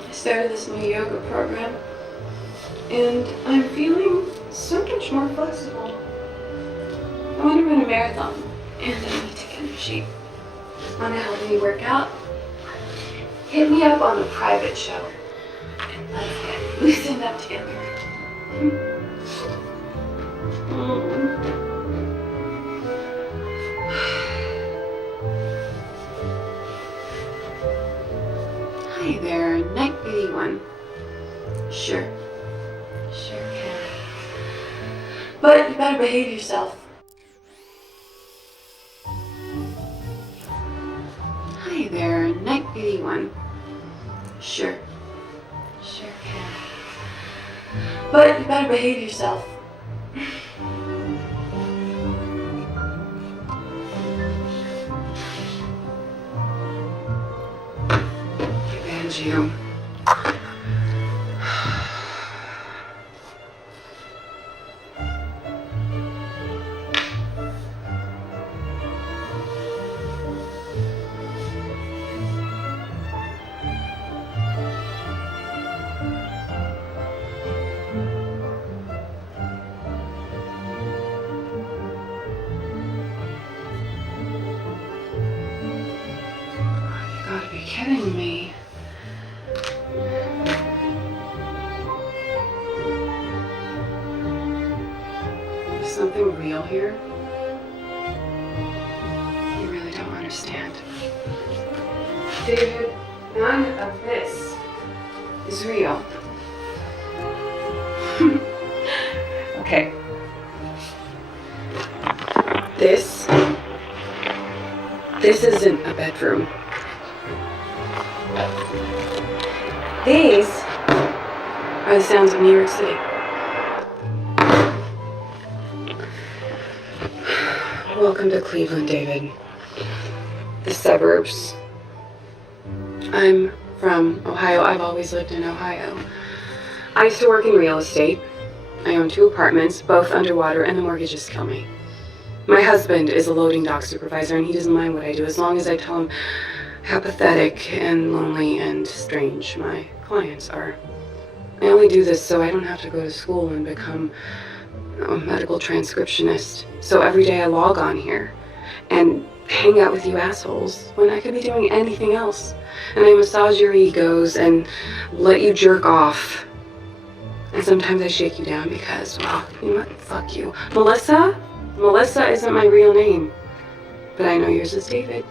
I started this new yoga program, and I'm feeling so much more flexible. I want to run a marathon, and I need to get in shape. Want to help me work out? Hit me up on a private show, and let's get loosened up together. Hi there, Night 81. Sure can. But you better behave yourself. Hi there, Night 81. Sure can. But you better behave yourself. Revenge you. You gotta be kidding me. Is something real here? You really don't understand. David, none of this is real. Okay. This isn't a bedroom. These are the sounds of New York City. Welcome to Cleveland, David. The suburbs. I'm from Ohio. I've always lived in Ohio. I used to work in real estate. I own 2 apartments, both underwater, and the mortgages kill me. My husband is a loading dock supervisor, and he doesn't mind what I do as long as I tell him how pathetic and lonely and strange my clients are. I only do this so I don't have to go to school and become a medical transcriptionist. So every day I log on here and hang out with you assholes when I could be doing anything else. And I massage your egos and let you jerk off. And sometimes I shake you down because, well, you know what? Fuck you. Melissa isn't my real name, but I know yours is David.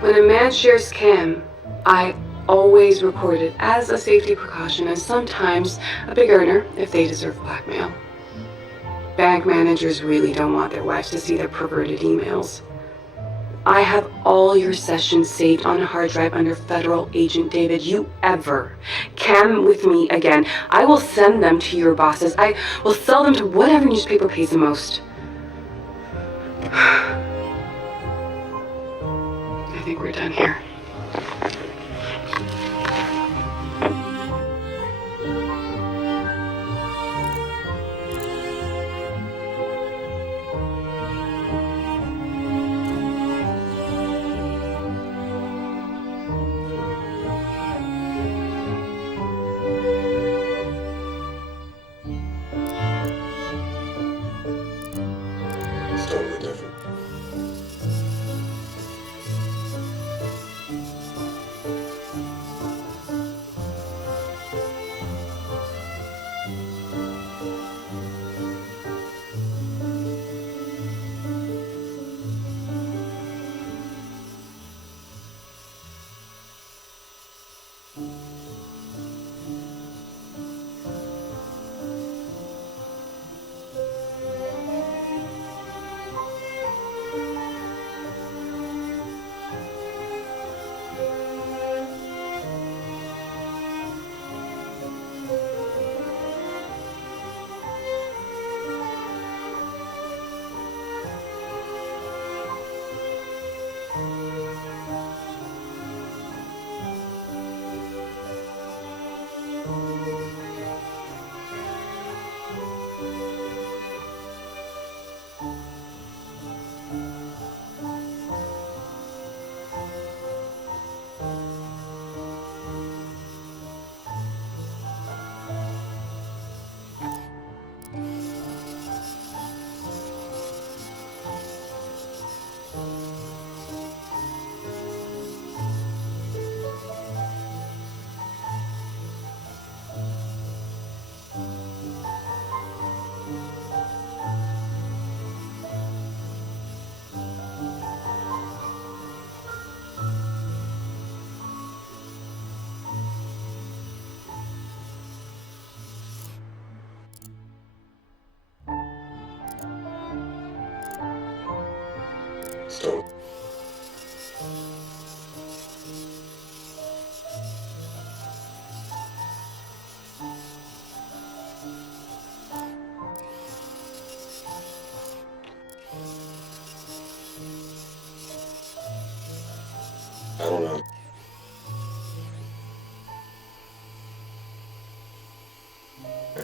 When a man shares cam, I always report it as a safety precaution and sometimes a big earner if they deserve blackmail. Bank managers really don't want their wives to see their perverted emails. I have all your sessions saved on a hard drive under federal agent David. You ever cam with me again, I will send them to your bosses. I will sell them to whatever newspaper pays the most. I think we're done here.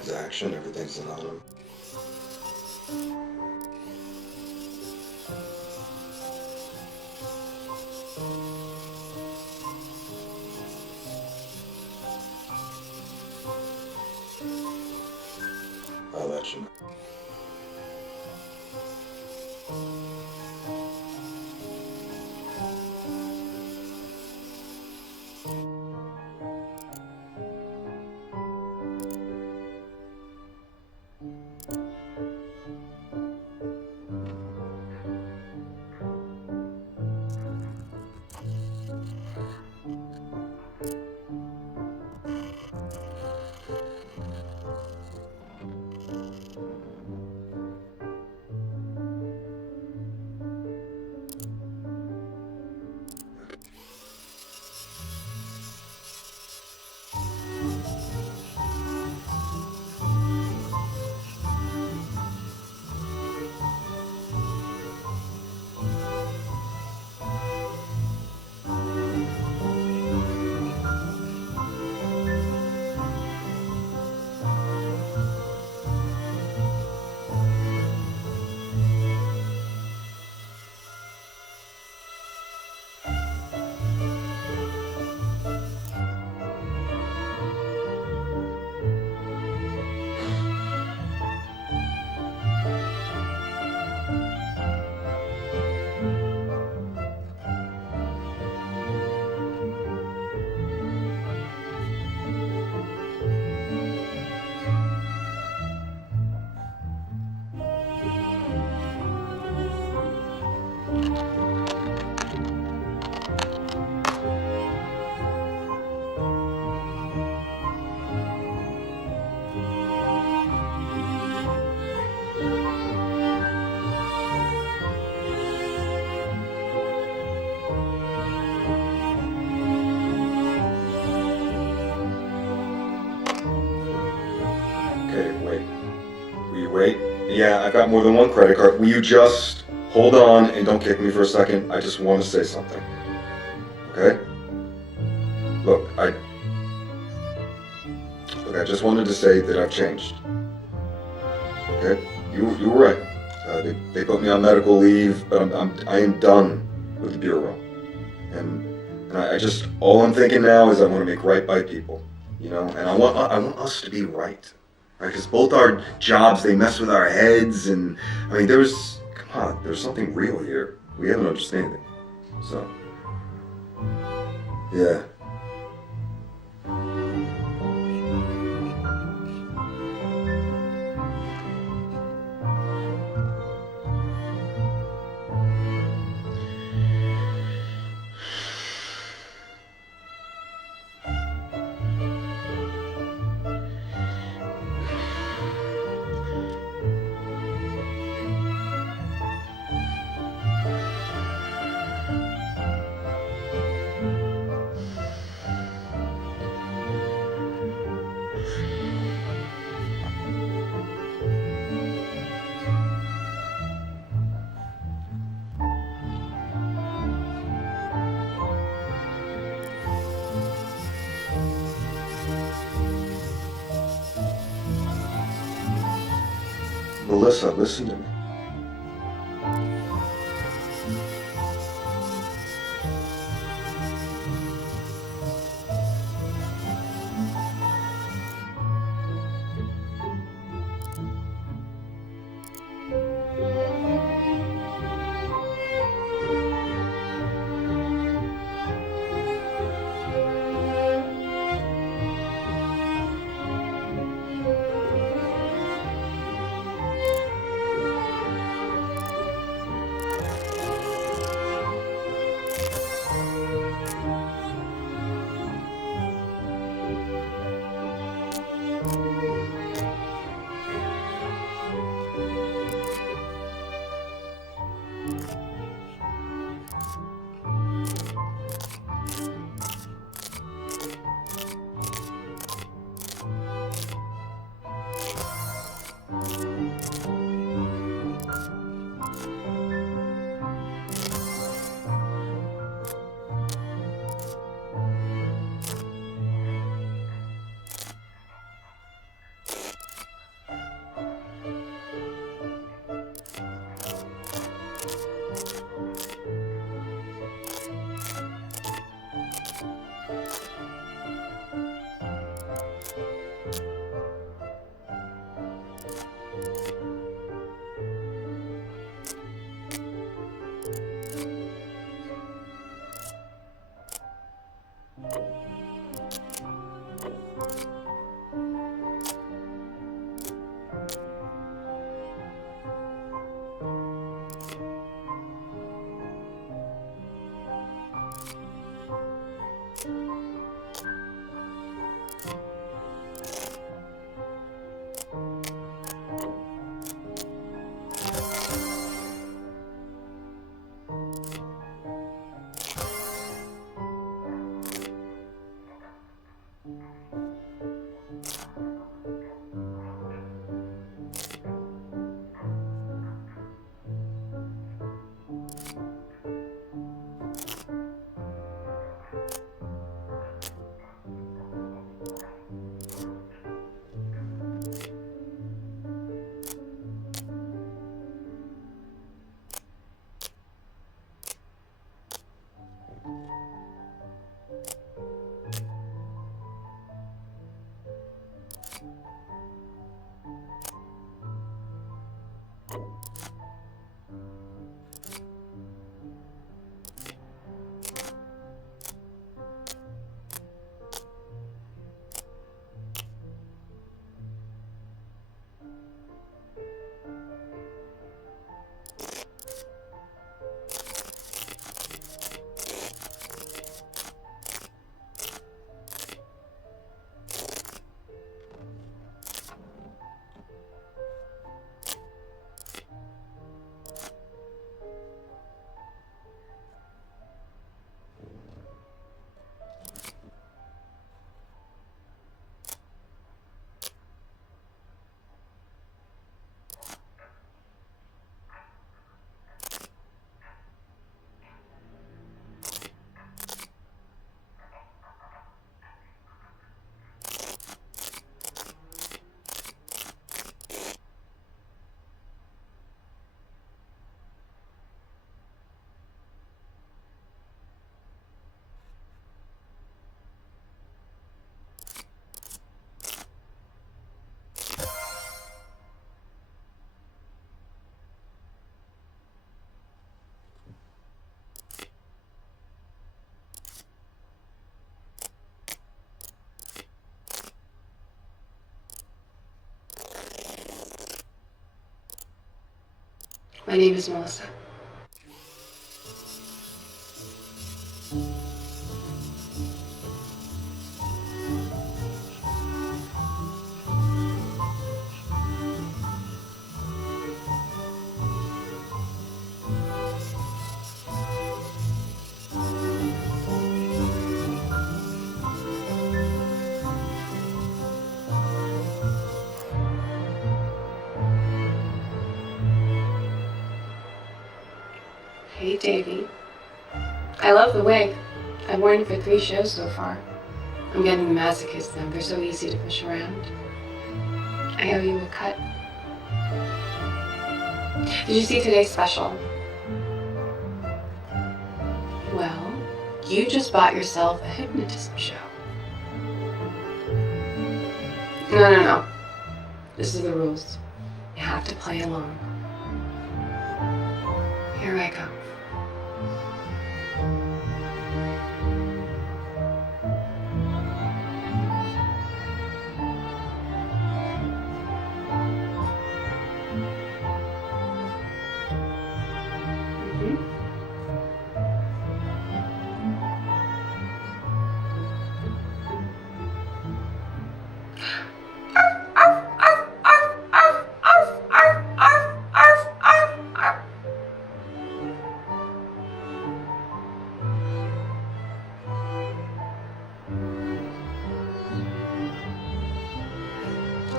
transaction. Everything's anonymous. I'll let you know. Okay, wait. Will you wait? Yeah, I've got more than one credit card. Will you just hold on and don't kick me for a second? I just want to say something. Okay? Look, I just wanted to say that I've changed. Okay? You were right. They put me on medical leave, but I am done with the bureau. And I just, all I'm thinking now is I want to make right by people, you know, and I want us to be right, because both our jobs, they mess with our heads, and I mean, there's something real here. We have an understanding, so yeah. Melissa, listen to me. My name is Melissa. Hey, Davey. I love the wig. I've worn it for 3 shows so far. I'm getting the masochist though. They're so easy to push around. I owe you a cut. Did you see today's special? Well, you just bought yourself a hypnotism show. No. This is the rules. You have to play along. Here I go.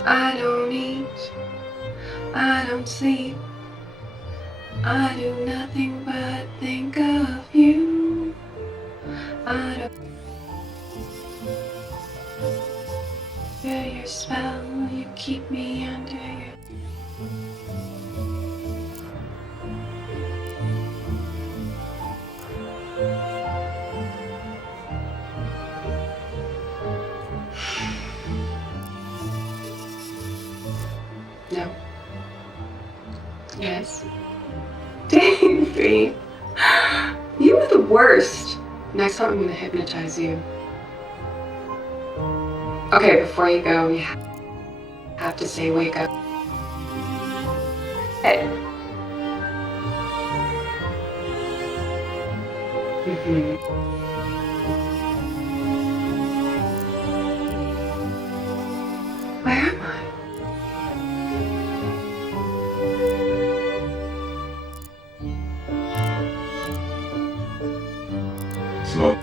I don't eat, I don't sleep, I do nothing but think of you. I don't under your spell, you keep me under your... No. Yes. Davey. You were the worst. Next time I'm gonna hypnotize you. Okay, before you go, you have to say wake up. Hey. Where am I? Smoke.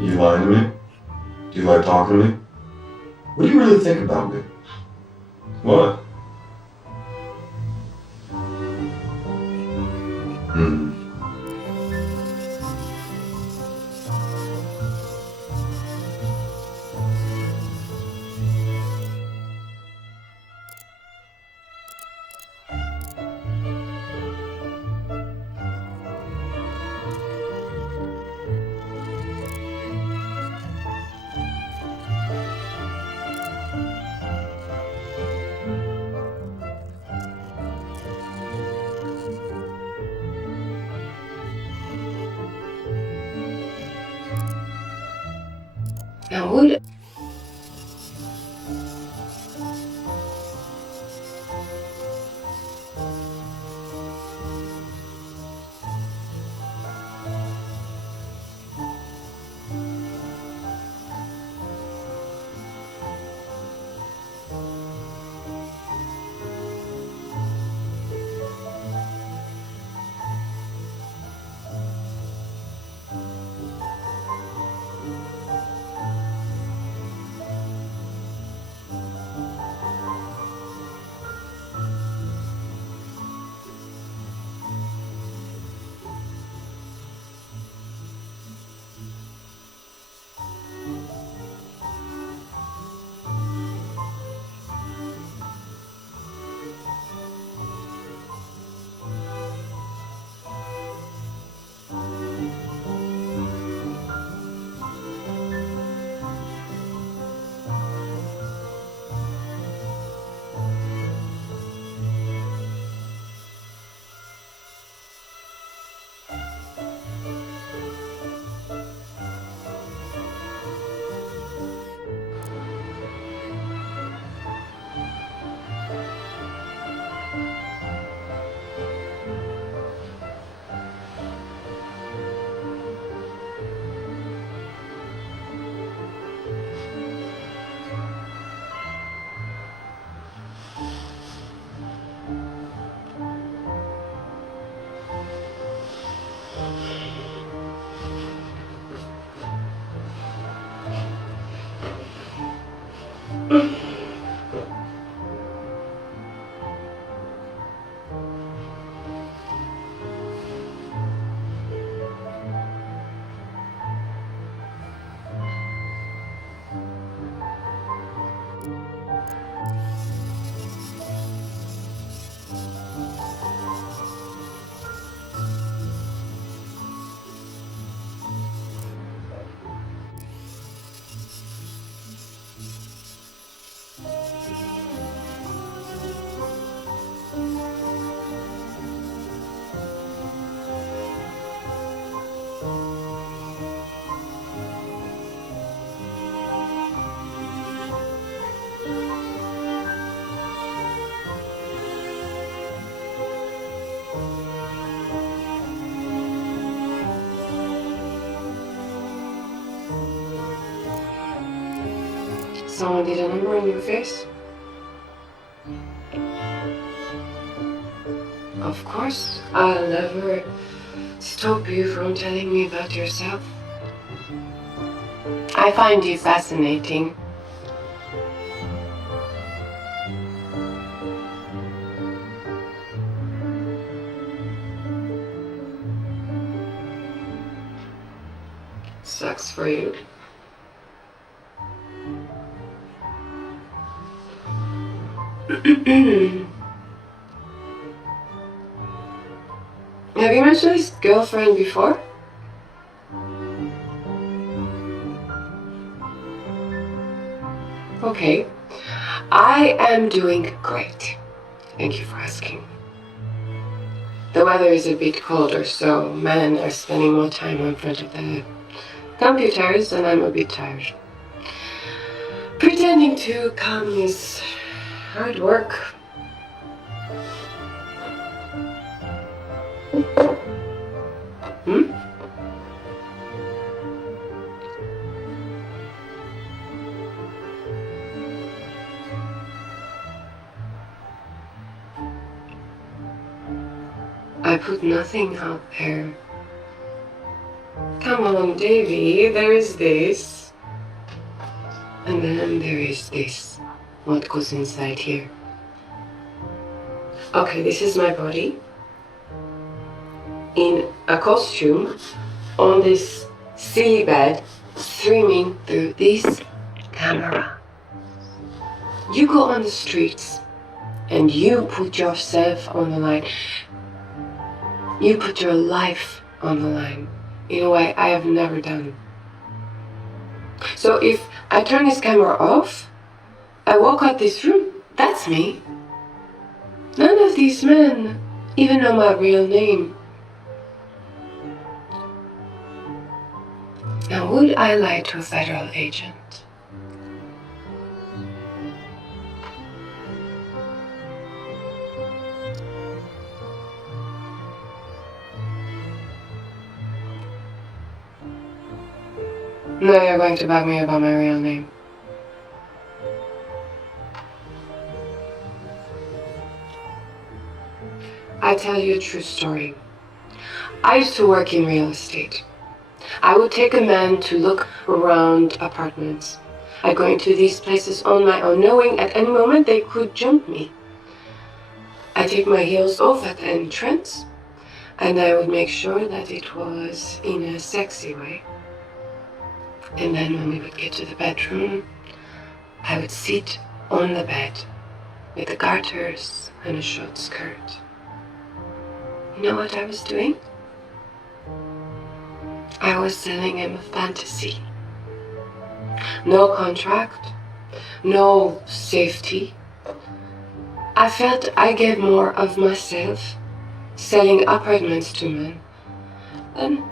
You lying to me? Do you like talking to me? What do you really think about me? What? Now who someone did a number on your face? Of course, I'll never stop you from telling me about yourself. I find you fascinating. Sucks for you. Have you mentioned his girlfriend before? Okay. I am doing great. Thank you for asking. The weather is a bit colder, so men are spending more time in front of the computers, and I'm a bit tired. Pretending to come is hard work. Hmm? I put nothing out there. Come on, Davy, there is this. And then there is this. What goes inside here? Okay, this is my body. In a costume, on this silly bed, streaming through this camera. You go on the streets and you put yourself on the line. You put your life on the line in a way I have never done. So if I turn this camera off, I walk out this room, that's me. None of these men even know my real name. Now, would I lie to a federal agent? No, you're going to bug me about my real name. I tell you a true story. I used to work in real estate. I would take a man to look around apartments. I go into these places on my own, knowing at any moment they could jump me. I take my heels off at the entrance, and I would make sure that it was in a sexy way. And then when we would get to the bedroom, I would sit on the bed with the garters and a short skirt. You know what I was doing? I was selling him a fantasy. No contract, no safety. I felt I gave more of myself selling apartments to men than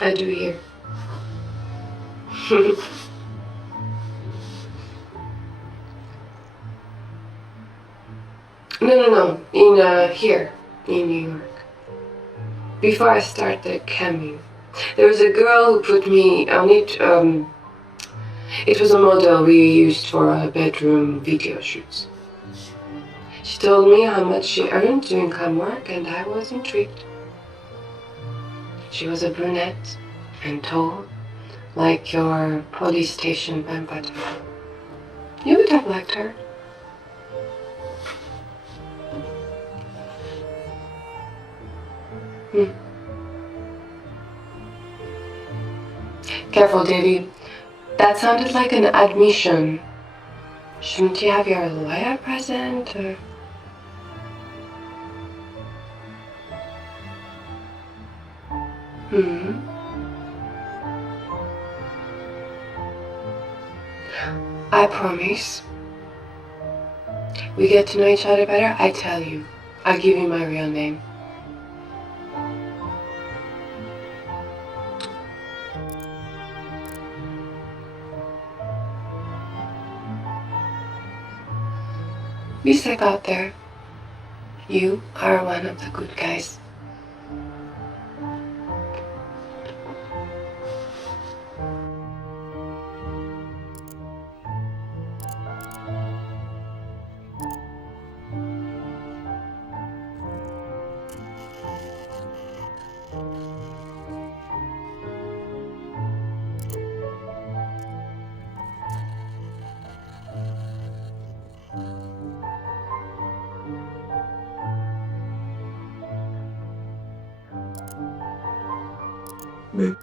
I do here. No. Here, in New York. Before I started camming, there was a girl who put me on it. It was a model we used for our bedroom video shoots. She told me how much she earned doing cam work, and I was intrigued. She was a brunette and tall, like your police station vampire. You would have liked her. Careful, Davy. That sounded like an admission. Shouldn't you have your lawyer present, or? I promise. We get to know each other better, I tell you. I give you my real name. Be safe out there. You are one of the good guys. Me.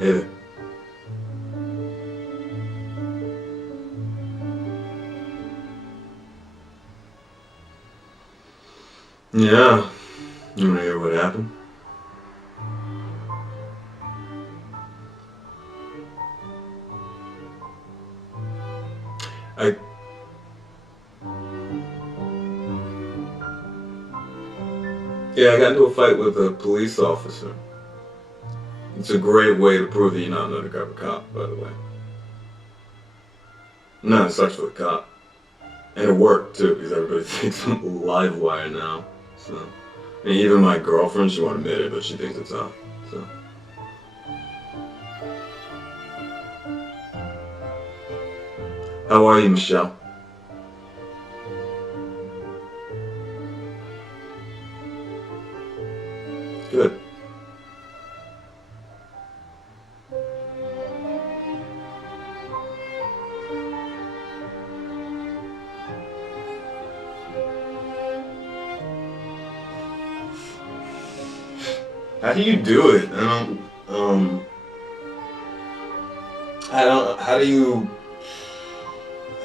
Hey there. Yeah. You wanna hear what happened? I Yeah, I got into a fight with a police officer. It's a great way to prove that you're not an undercover cop, by the way. No, it sucks for the cop. And it worked too, because everybody thinks I'm Livewire now. So, and even my girlfriend, she won't admit it, but she thinks it's up. So, how are you, Michelle? Good. How do you do it? How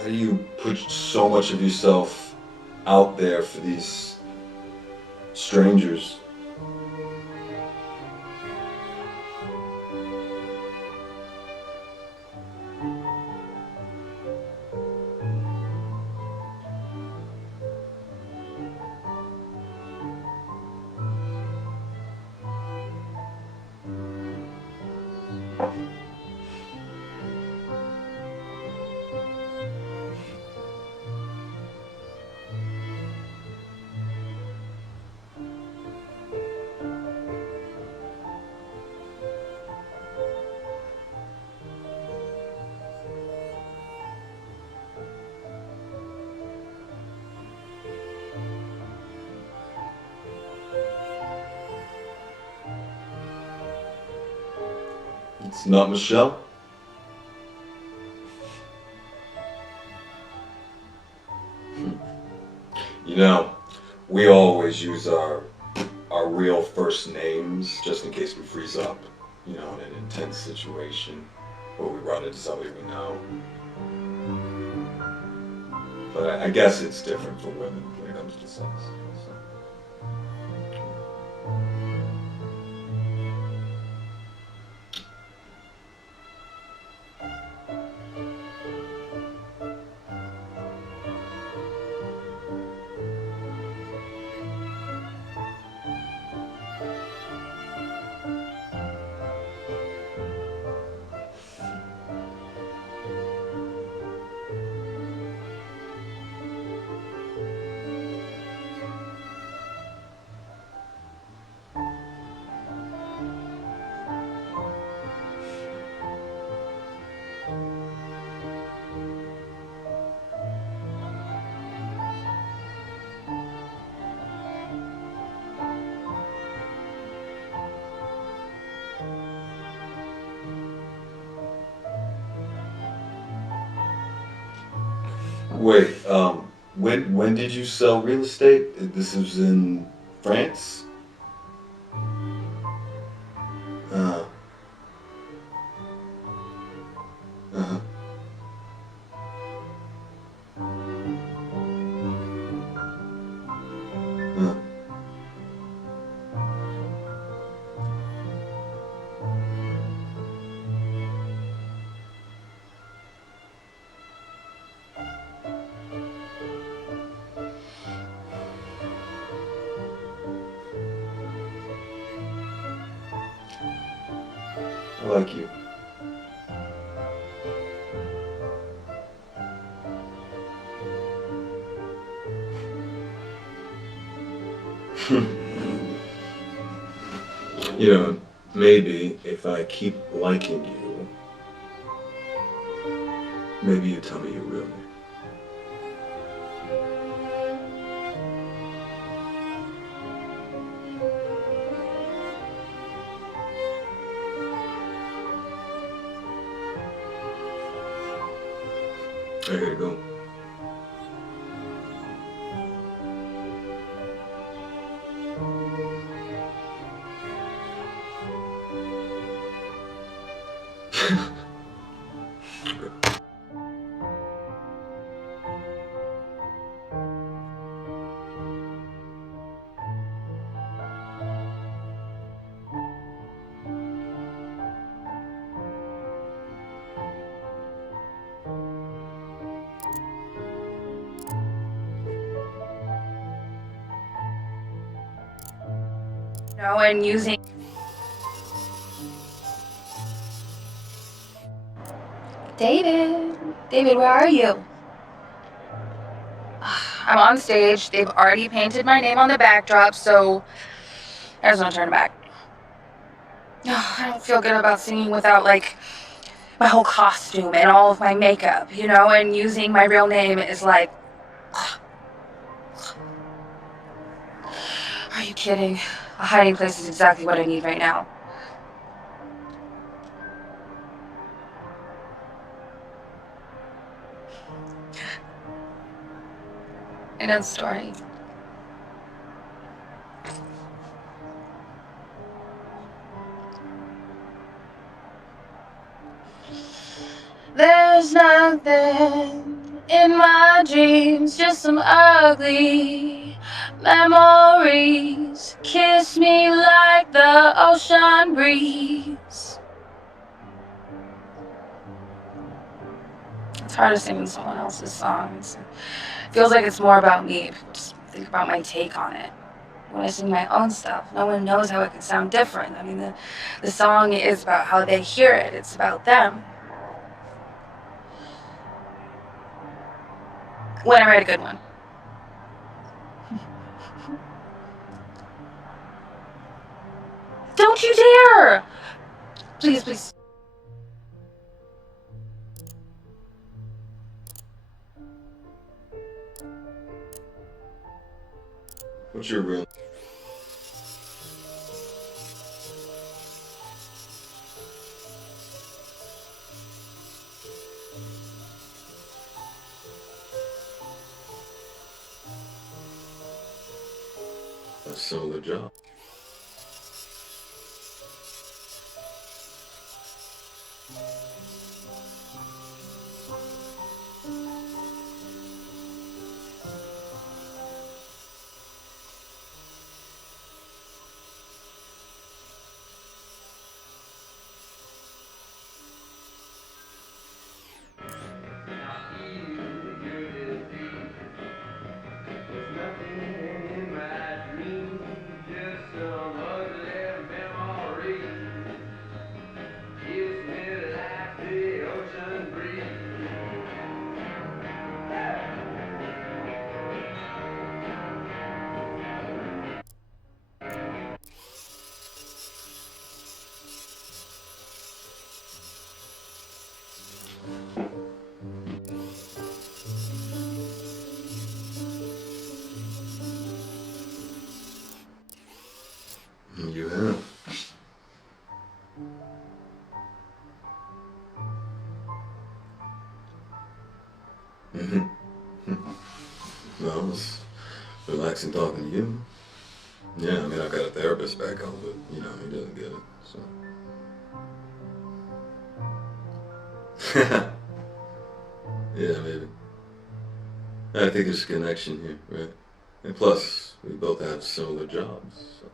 do you put so much of yourself out there for these strangers? It's not Michelle? You know, we always use our real first names just in case we freeze up. in an intense situation, or we run into somebody we know. But I guess it's different for women when it comes to sex. So. Wait, when did you sell real estate? This was in France? Uh, uh-huh. Uh, I like you. Maybe if I keep liking you, maybe you tell me your real name. I gotta go. And using David, where are you? I'm on stage. They've already painted my name on the backdrop, so there's no turning back. I don't feel good about singing without, like, my whole costume and all of my makeup, and using my real name is like... Are you kidding? A hiding place is exactly what I need right now. End of story. There's nothing in my dreams, just some ugly memories. Kiss me like the ocean breeze. It's hard to sing someone else's songs. It feels like it's more about me. Just think about my take on it. When I sing my own stuff, no one knows how it can sound different. I mean, the song is about how they hear it. It's about them. When I write a good one. Don't you dare! Please, please. What's your real? A solo job. You have. Mm-hmm. Well, it was relaxing talking to you. Yeah, I mean, I've got a therapist back home, but, he doesn't get it, so. Yeah, maybe. I think there's a connection here, right? And plus, we both have similar jobs, so.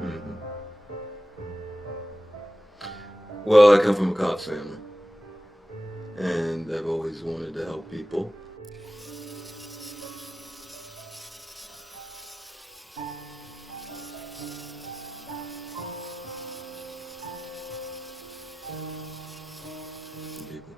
Mm-hmm. Well, I come from a cops family, and I've always wanted to help people. People.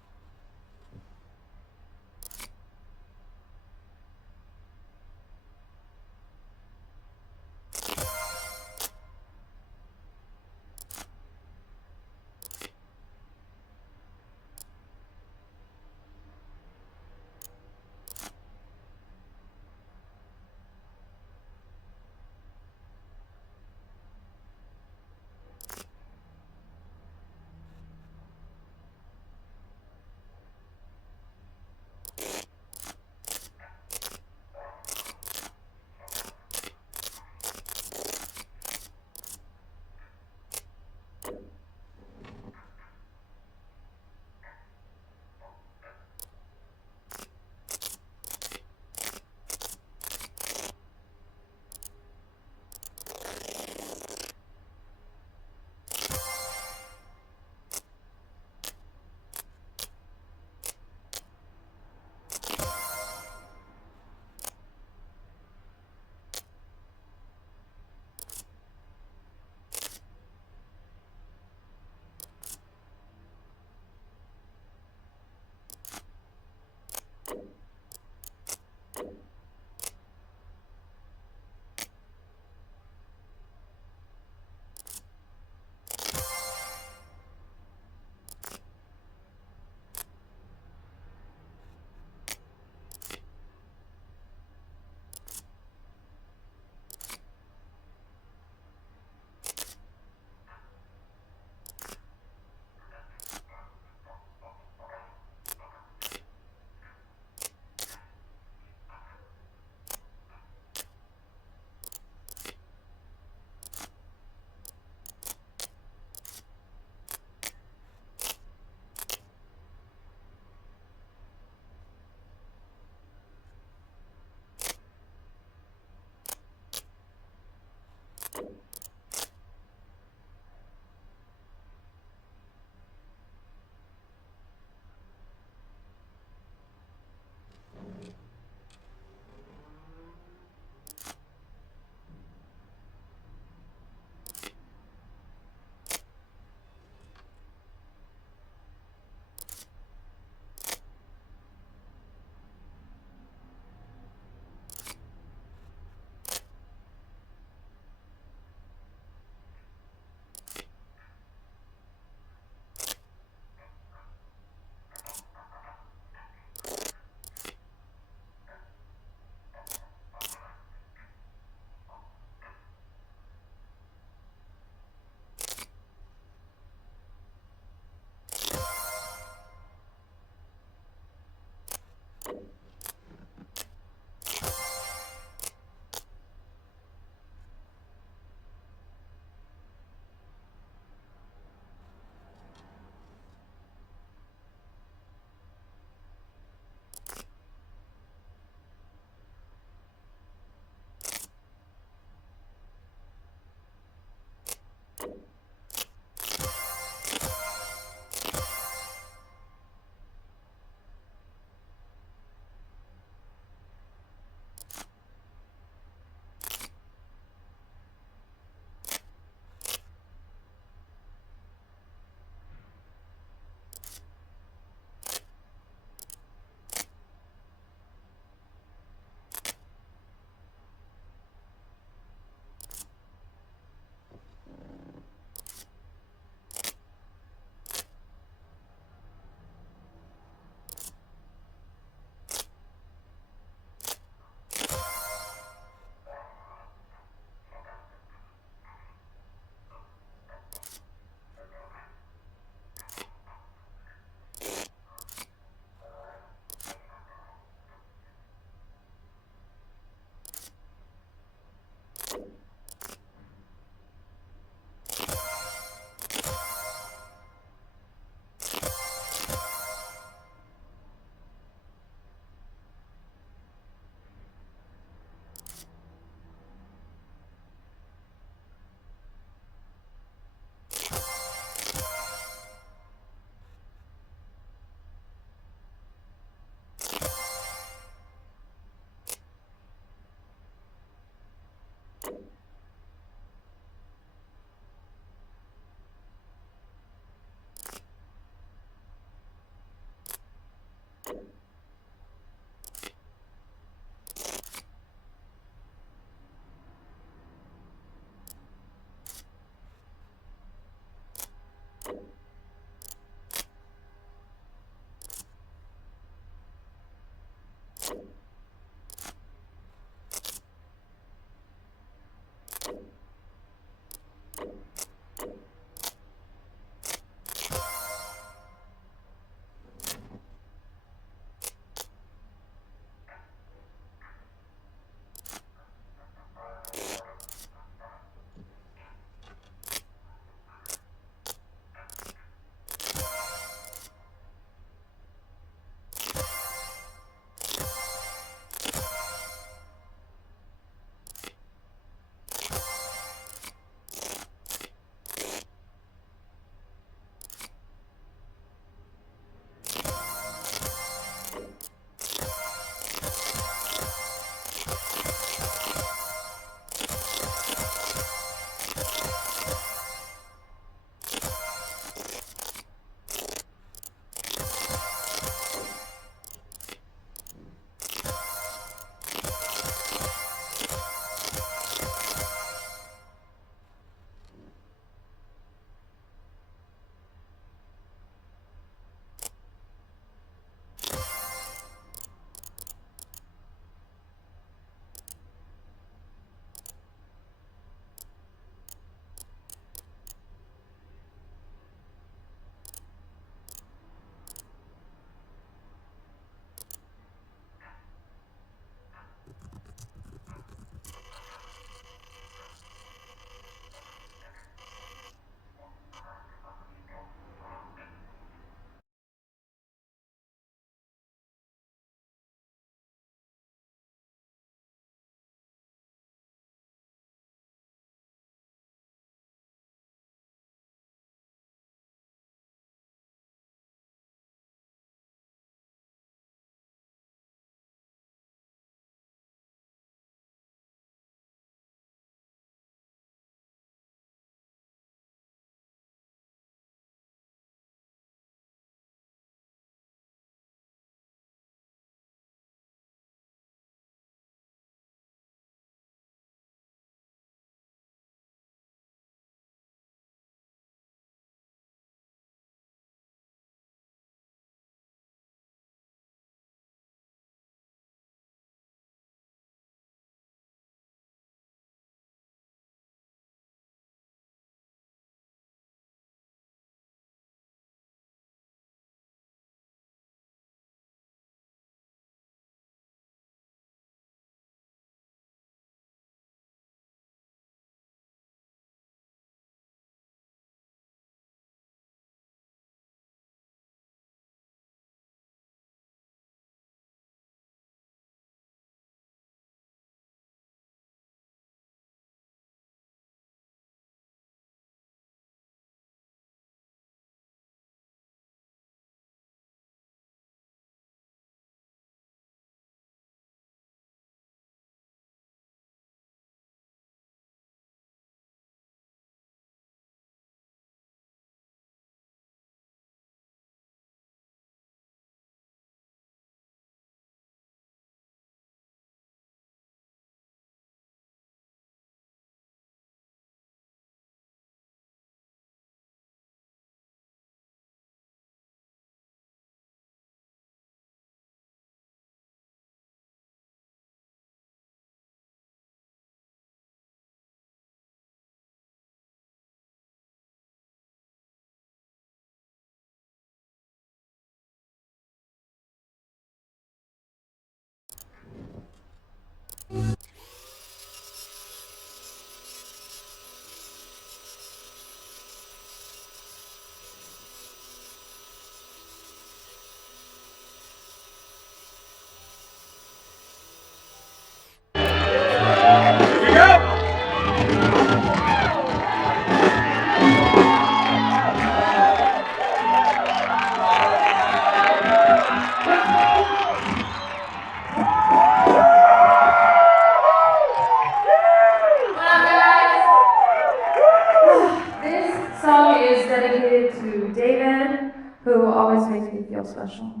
special.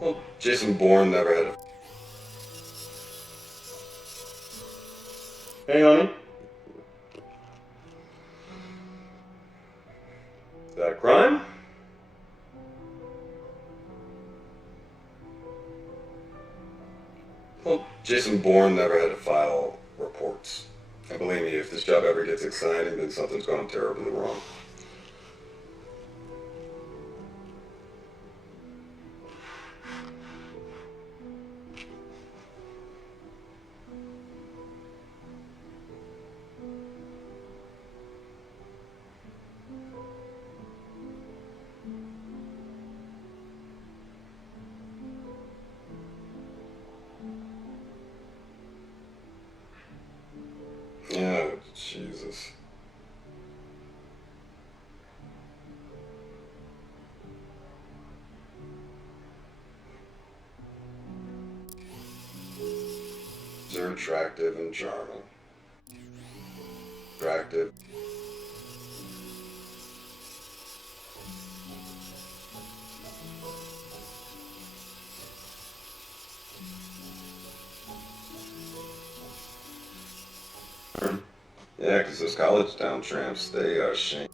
Well, Jason Bourne never had a... Hey, honey. Is that a crime? Well, Jason Bourne never had to file reports. And believe me, if this job ever gets exciting, then something's gone terribly wrong. are attractive and charming. Attractive. Yeah, 'cause those college town tramps, they are shame.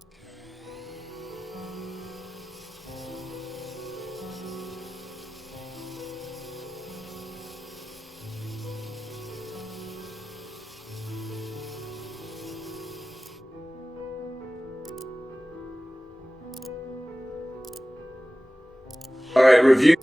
All right, review.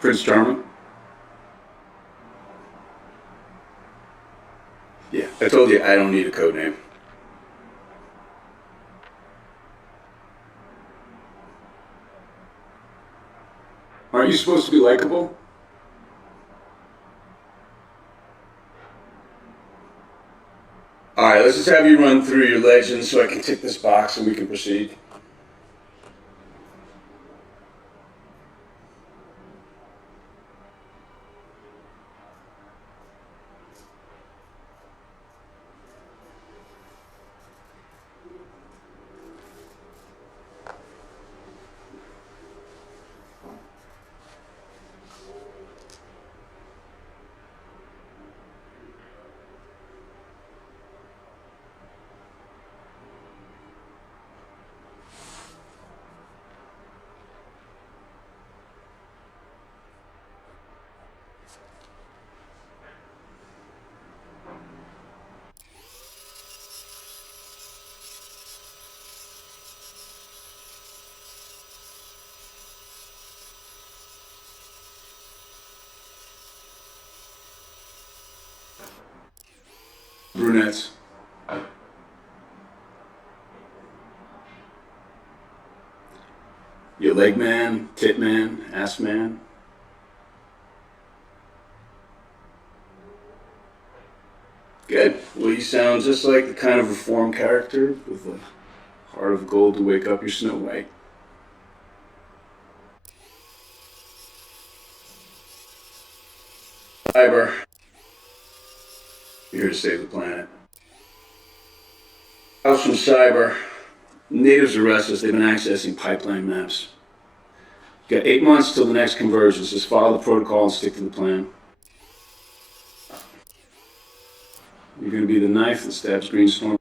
Prince Charming? Yeah, I told you I don't need a code name. Aren't you supposed to be likable? Alright, let's just have you run through your legends so I can tick this box and we can proceed. Brunettes. Your leg man, tit man, ass man. Good. Well, you sound just like the kind of reformed character with a heart of gold to wake up your Snow White. Cyber. You're here to save the planet. House from Cyber. Natives are restless. They've been accessing pipeline maps. You got 8 months till the next convergence. Just follow the protocol and stick to the plan. You're going to be the knife that stabs Greenstorm.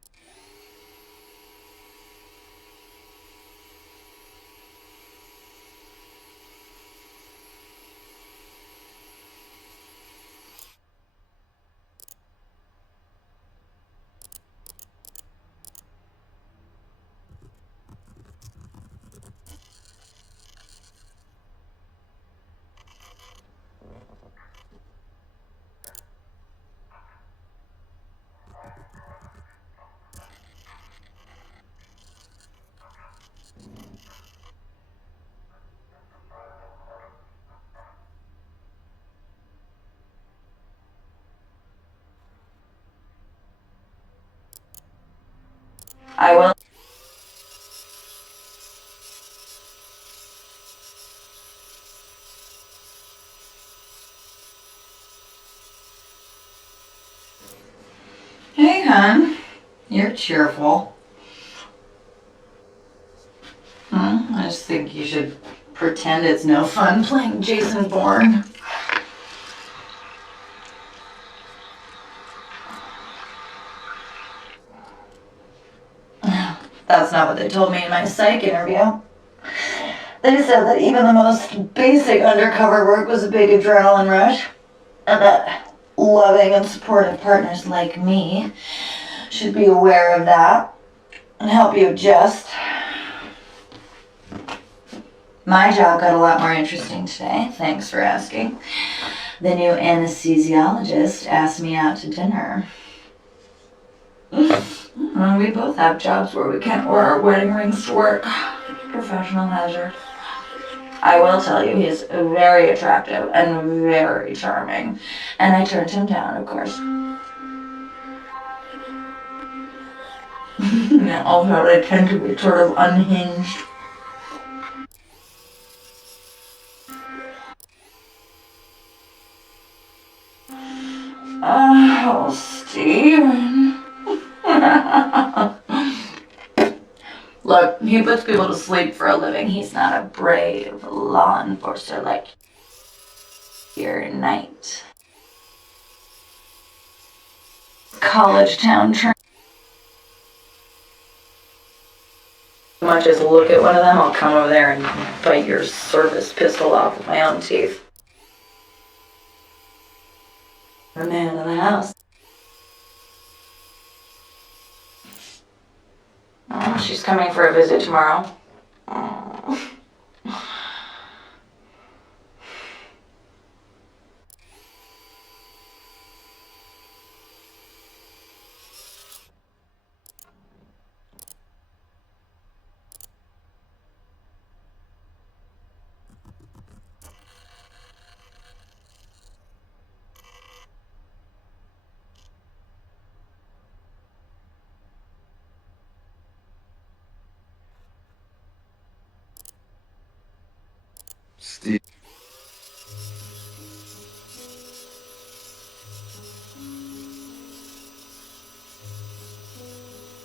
I will. Hey, hon. You're cheerful. I just think you should pretend it's no fun playing Jason Bourne. That's not what they told me in my psych interview. They said that even the most basic undercover work was a big adrenaline rush, and that loving and supportive partners like me should be aware of that and help you adjust. My job got a lot more interesting today, thanks for asking. The new anesthesiologist asked me out to dinner. We both have jobs where we can't wear our wedding rings to work. Professional hazard. I will tell you, he's very attractive and very charming. And I turned him down, of course. Also, they tend to be sort of unhinged. Oh, Steven. Look, he puts people to sleep for a living. He's not a brave law enforcer like your knight. College town train. Much as look at one of them, I'll come over there and bite your service pistol off with my own teeth. The man of the house. Oh, she's coming for a visit tomorrow. Oh. Steve.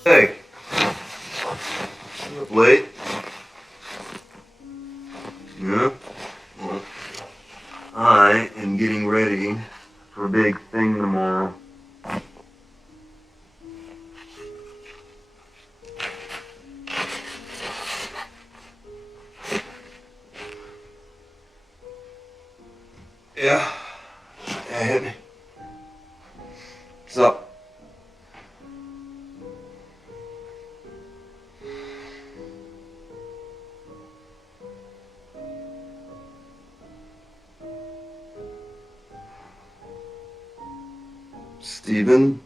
Hey, you up late? Yeah? Well, I am getting ready for a big thing tomorrow. Yeah. Yeah, hit me. What's up? Steven?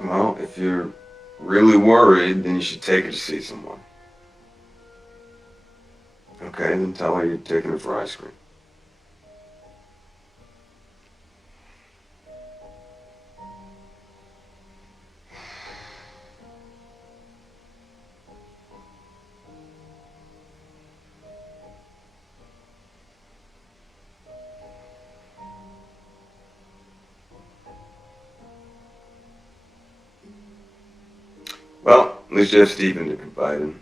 Well, if you're really worried, then you should take her to see someone. Okay, then tell her you're taking her for ice cream. Well, at least you have Steven to confide in.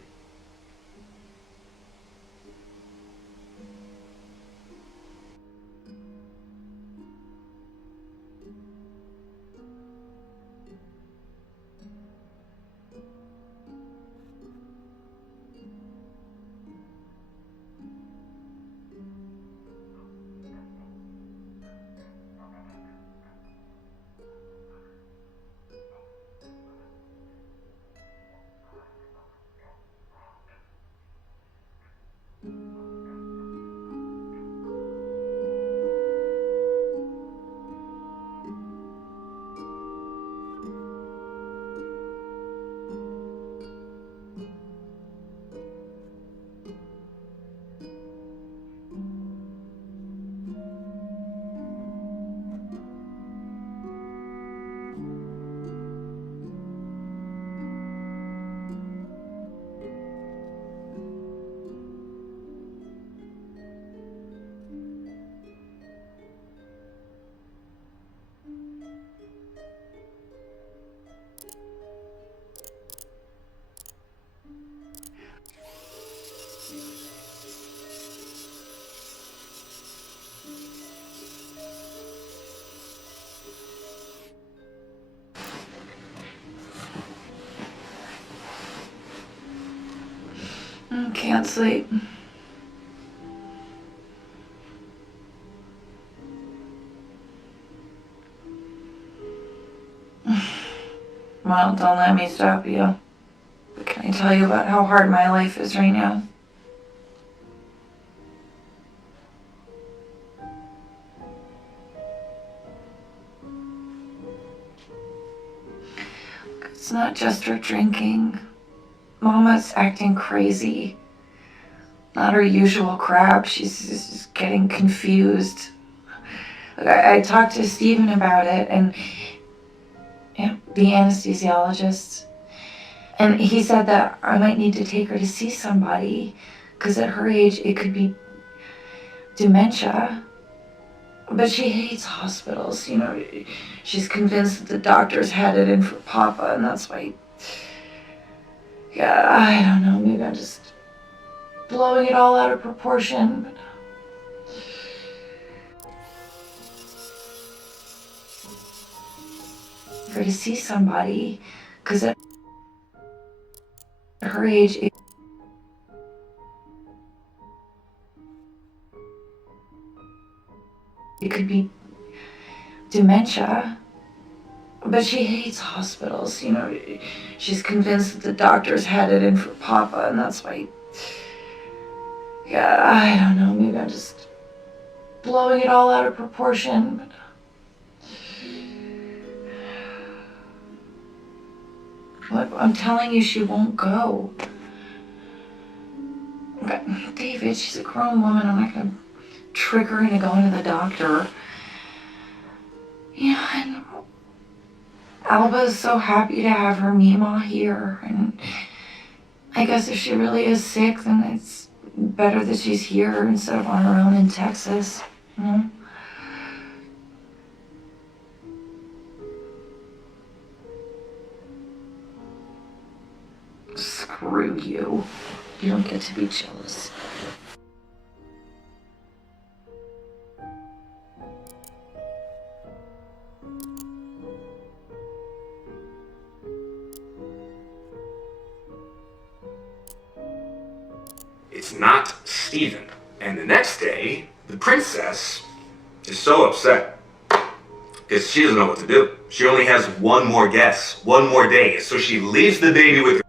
can't sleep. Well, don't let me stop you. But can I tell you about how hard my life is right now? It's not just her drinking. Mama's acting crazy. Not her usual crap. She's just getting confused. I talked to Stephen about it, and the anesthesiologist, and he said that I might need to take her to see somebody, because at her age it could be dementia. But she hates hospitals, you know. She's convinced that the doctors had it in for Papa, and that's why. Yeah, I don't know. Maybe I'm just blowing it all out of proportion. But for her to see somebody, because at her age, it could be dementia. But she hates hospitals, you know. She's convinced that the doctors had it in for Papa, and that's why. Yeah, I don't know. Maybe I'm just blowing it all out of proportion. But what? I'm telling you, she won't go. But David, she's a grown woman. I'm not gonna trick her into going to the doctor. Yeah, and Alba's so happy to have her Mima here, and I guess if she really is sick, then it's better that she's here instead of on her own in Texas, you know? Screw you. You don't get to be jealous. It's not Stephen. And the next day, the princess is so upset because she doesn't know what to do. She only has one more guess, one more day, so she leaves the baby with her.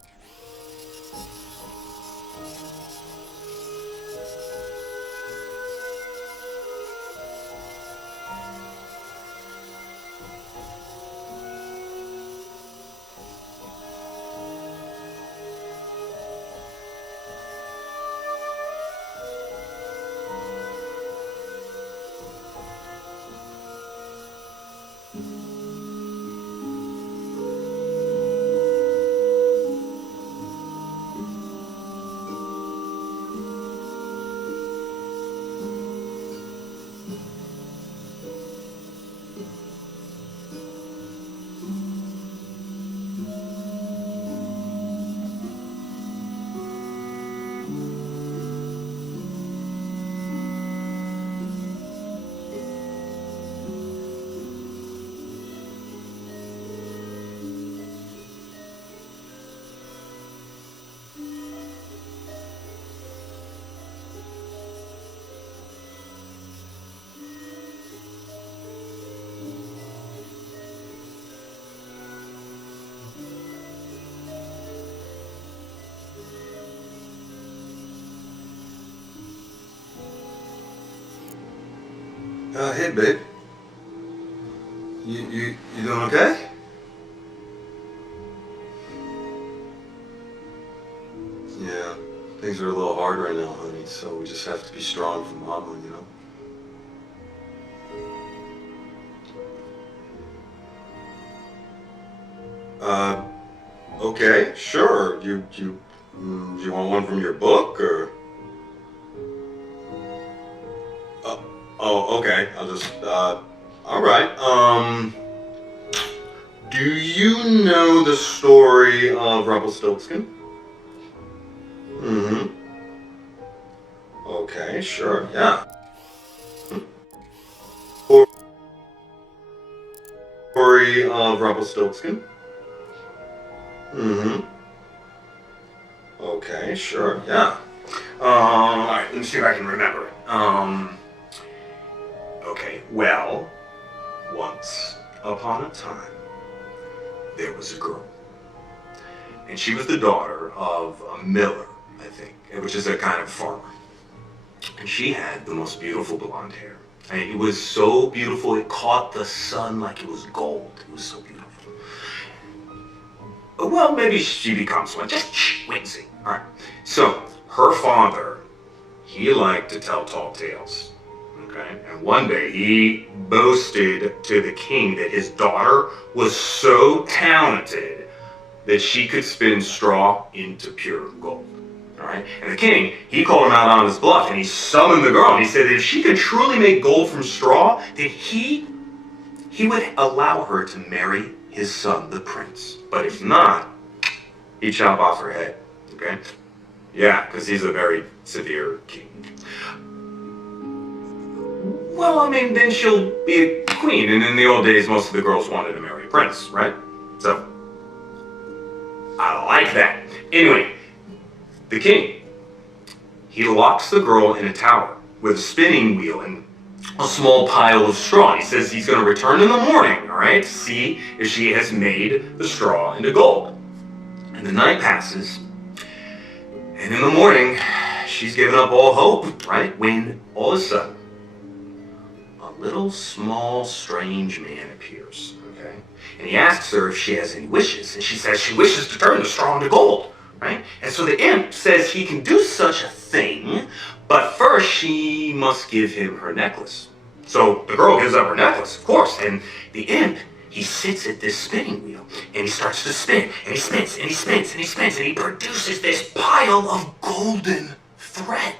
Hey, babe. You doing okay? Yeah, things are a little hard right now, honey, so we just have to be strong for Mama, you know? Okay, sure. Do you want one from your book, or? Oh, okay. I'll just, all right. Do you know the story of Rumpelstiltskin? Mm-hmm. Okay, sure, yeah. Story of Rumpelstiltskin? Mm-hmm. Okay, sure, yeah. let me see if I can remember it. Okay, well, once upon a time, there was a girl. And she was the daughter of a miller, I think, which is a kind of farmer. And she had the most beautiful blonde hair. And it was so beautiful, it caught the sun like it was gold. It was so beautiful. Well, maybe she becomes one. Just wait and see. All right. So, her father, he liked to tell tall tales. Okay? And one day he boasted to the king that his daughter was so talented that she could spin straw into pure gold. All right? And the king, he called him out on his bluff and he summoned the girl and he said that if she could truly make gold from straw, then he would allow her to marry his son, the prince. But if not, he'd chop off her head. Okay? Yeah, because he's a very severe king. Well, I mean, then she'll be a queen. And in the old days, most of the girls wanted to marry a prince, right? So, I like that. Anyway, the king, he locks the girl in a tower with a spinning wheel and a small pile of straw. He says he's going to return in the morning, all right, to see if she has made the straw into gold. And the night passes, and in the morning, she's given up all hope, right? When all of a sudden, a little small strange man appears, okay? And he asks her if she has any wishes, and she says she wishes to turn the straw into gold, right? And so the imp says he can do such a thing, but first she must give him her necklace. So the girl gives up her necklace, of course, and the imp, he sits at this spinning wheel, and he starts to spin, and he spins, and he spins, and he spins, and he produces this pile of golden thread.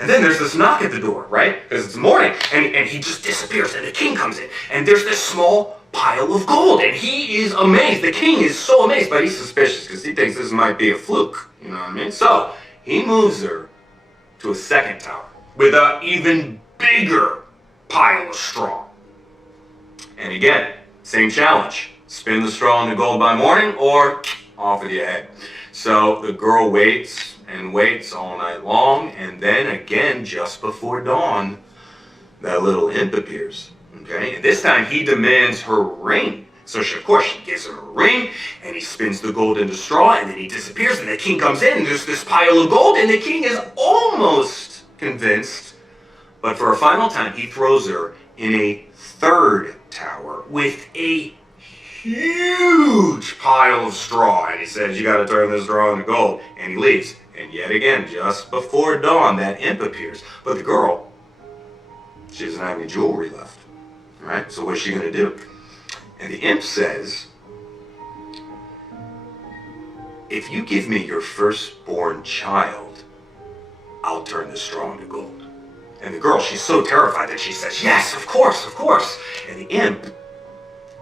And then there's this knock at the door, right? Because it's morning, and he just disappears, and the king comes in, and there's this small pile of gold, and he is amazed. The king is so amazed, but he's suspicious, because he thinks this might be a fluke, you know what I mean? So, he moves her to a second tower, with an even bigger pile of straw. And again, same challenge. Spin the straw into gold by morning, or off with your head. So the girl waits and waits all night long, and then again, just before dawn, that little imp appears. Okay? And this time he demands her ring. So she, of course, she gives him a ring, and he spins the gold into straw, and then he disappears, and the king comes in, and there's this pile of gold, and the king is almost convinced. But for a final time, he throws her in a third tower with a huge pile of straw. And he says, you gotta turn this straw into gold. And he leaves. And yet again, just before dawn, that imp appears. But the girl, she doesn't have any jewelry left. Right? So what's she gonna do? And the imp says, if you give me your firstborn child, I'll turn this straw into gold. And the girl, she's so terrified that she says, yes, of course, of course. And the imp,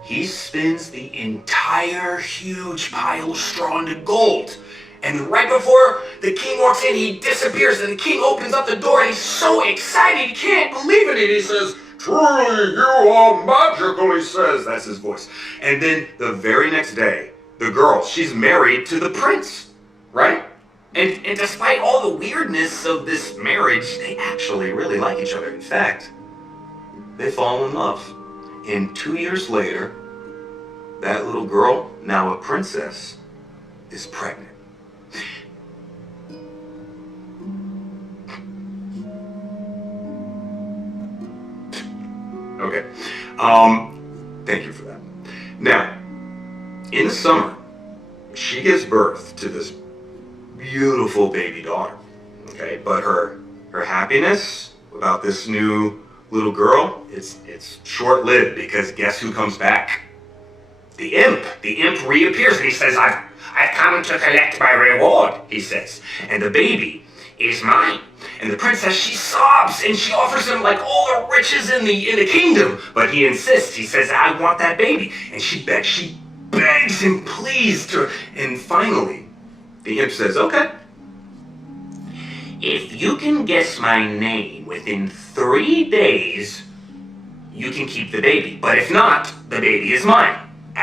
he spins the entire huge pile of straw into gold. And right before the king walks in, he disappears, and the king opens up the door, and he's so excited, he can't believe it. And he says, truly, you are magical, he says. That's his voice. And then the very next day, the girl, she's married to the prince, right? And despite all the weirdness of this marriage, they actually really like each other. In fact, they fall in love. And 2 years later, that little girl, now a princess, is pregnant. Okay. Thank you for that. Now, in the summer, she gives birth to this beautiful baby daughter. Okay, but her happiness about this new little girl, it's short-lived, because guess who comes back? The imp. The imp reappears, and he says, I've come to collect my reward, he says. And the baby is mine. And the princess, she sobs, and she offers him like all the riches in the kingdom. But he insists. He says, I want that baby. And she begs him, please, to. And finally, the imp says, okay. If you can guess my name within 3 days, you can keep the baby. But if not, the baby is mine.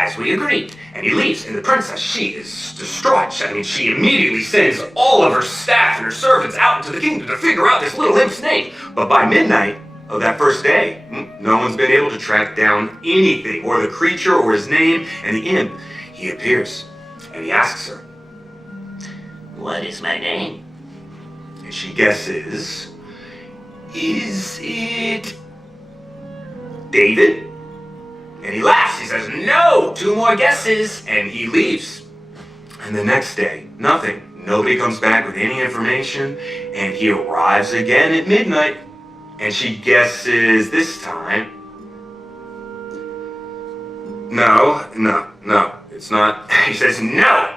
as we agreed. And he leaves, and the princess, she is distraught. I mean, she immediately sends all of her staff and her servants out into the kingdom to figure out this little imp's name. But by midnight of that first day, no one's been able to track down anything, or the creature, or his name. And the imp, he appears, and he asks her, "What is my name?" And she guesses, "Is it David?" And he laughs. He says, "No, 2 more guesses," and he leaves. And the next day, nothing. Nobody comes back with any information, and he arrives again at midnight, and she guesses this time. No, it's not. He says, "No."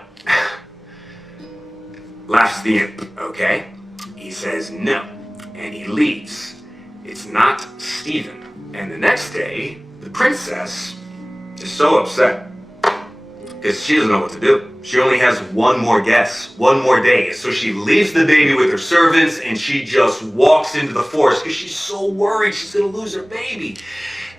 Laughs the imp, okay? He says no, and he leaves. It's not Stephen. And the next day, the princess is so upset because she doesn't know what to do. She only has one more guess, one more day. So she leaves the baby with her servants and she just walks into the forest because she's so worried she's gonna lose her baby.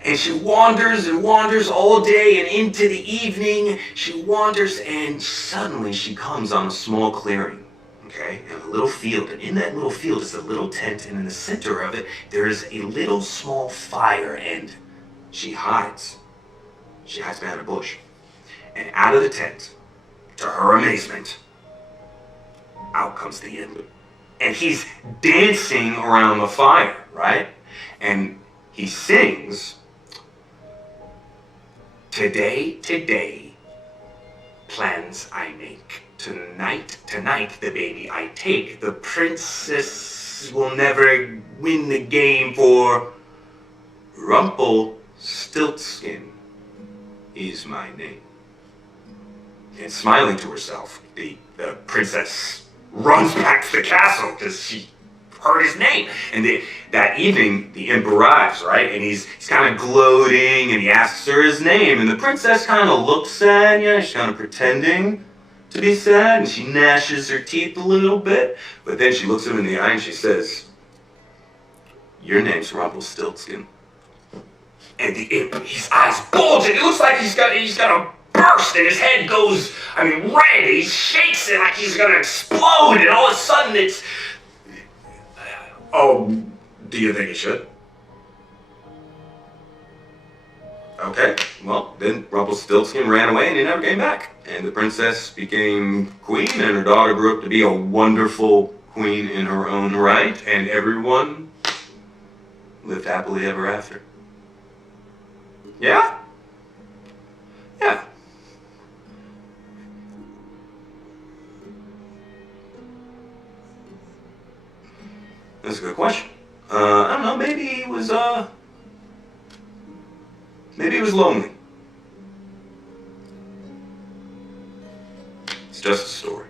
And she wanders and wanders all day, and into the evening she wanders, and suddenly she comes on a small clearing. Okay, and a little field, and in that little field is a little tent, and in the center of it there is a little small fire, and she hides. She hides behind a bush. And out of the tent, to her amazement, out comes the imp. And he's dancing around the fire, right? And he sings, Today, plans I make. Tonight, the baby I take. The princess will never win the game, for Rumpelstiltskin is my name." And smiling to herself, the princess runs back to the castle because she heard his name. And that evening, the imp arrives, right? And he's kind of gloating, and he asks her his name. And the princess kind of looks sad, she's kind of pretending to be sad, and she gnashes her teeth a little bit. But then she looks him in the eye and she says, "Your name's Rumpelstiltskin." And the imp, his eyes bulge, and it looks like he's got a burst, and his head goes, red. He shakes it like he's gonna explode, and all of a sudden it's... Oh, do you think it should? Okay, well, then Rumpelstiltskin ran away and he never came back. And the princess became queen, and her daughter grew up to be a wonderful queen in her own right, and everyone lived happily ever after. Yeah? Yeah. That's a good question. I don't know, maybe he was lonely. It's just a story.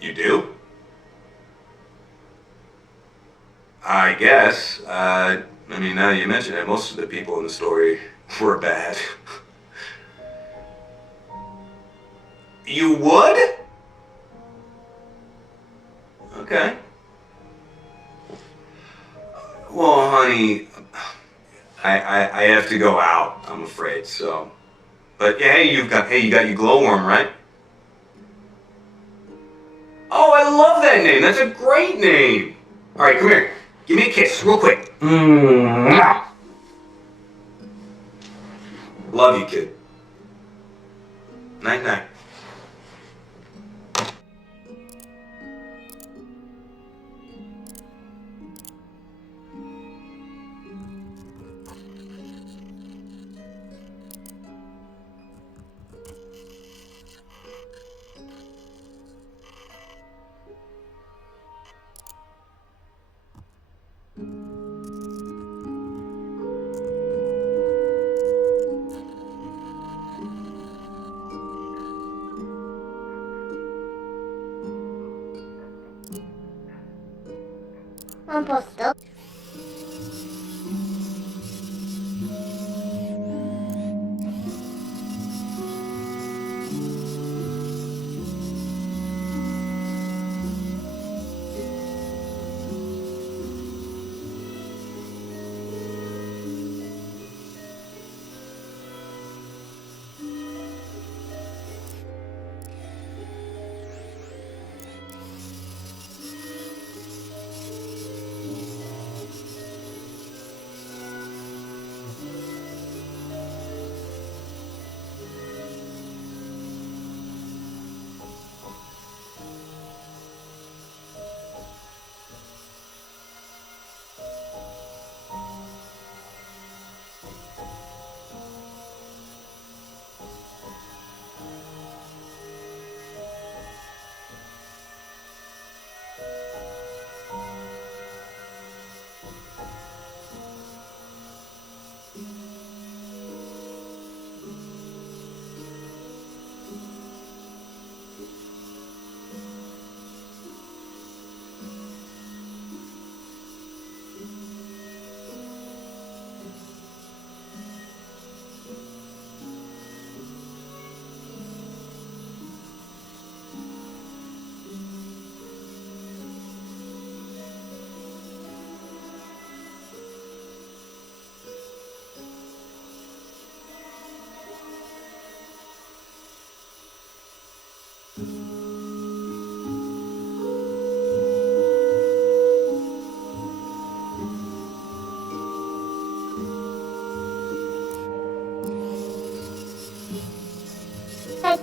You do? I guess. Now that you mention it, most of the people in the story were bad. You would? Okay. Well, honey, I have to go out, I'm afraid, so. But hey, you got your glowworm, right? Oh, I love that name. That's a great name. All right, come here. Give me a kiss, real quick. Love you, kid. Night, night.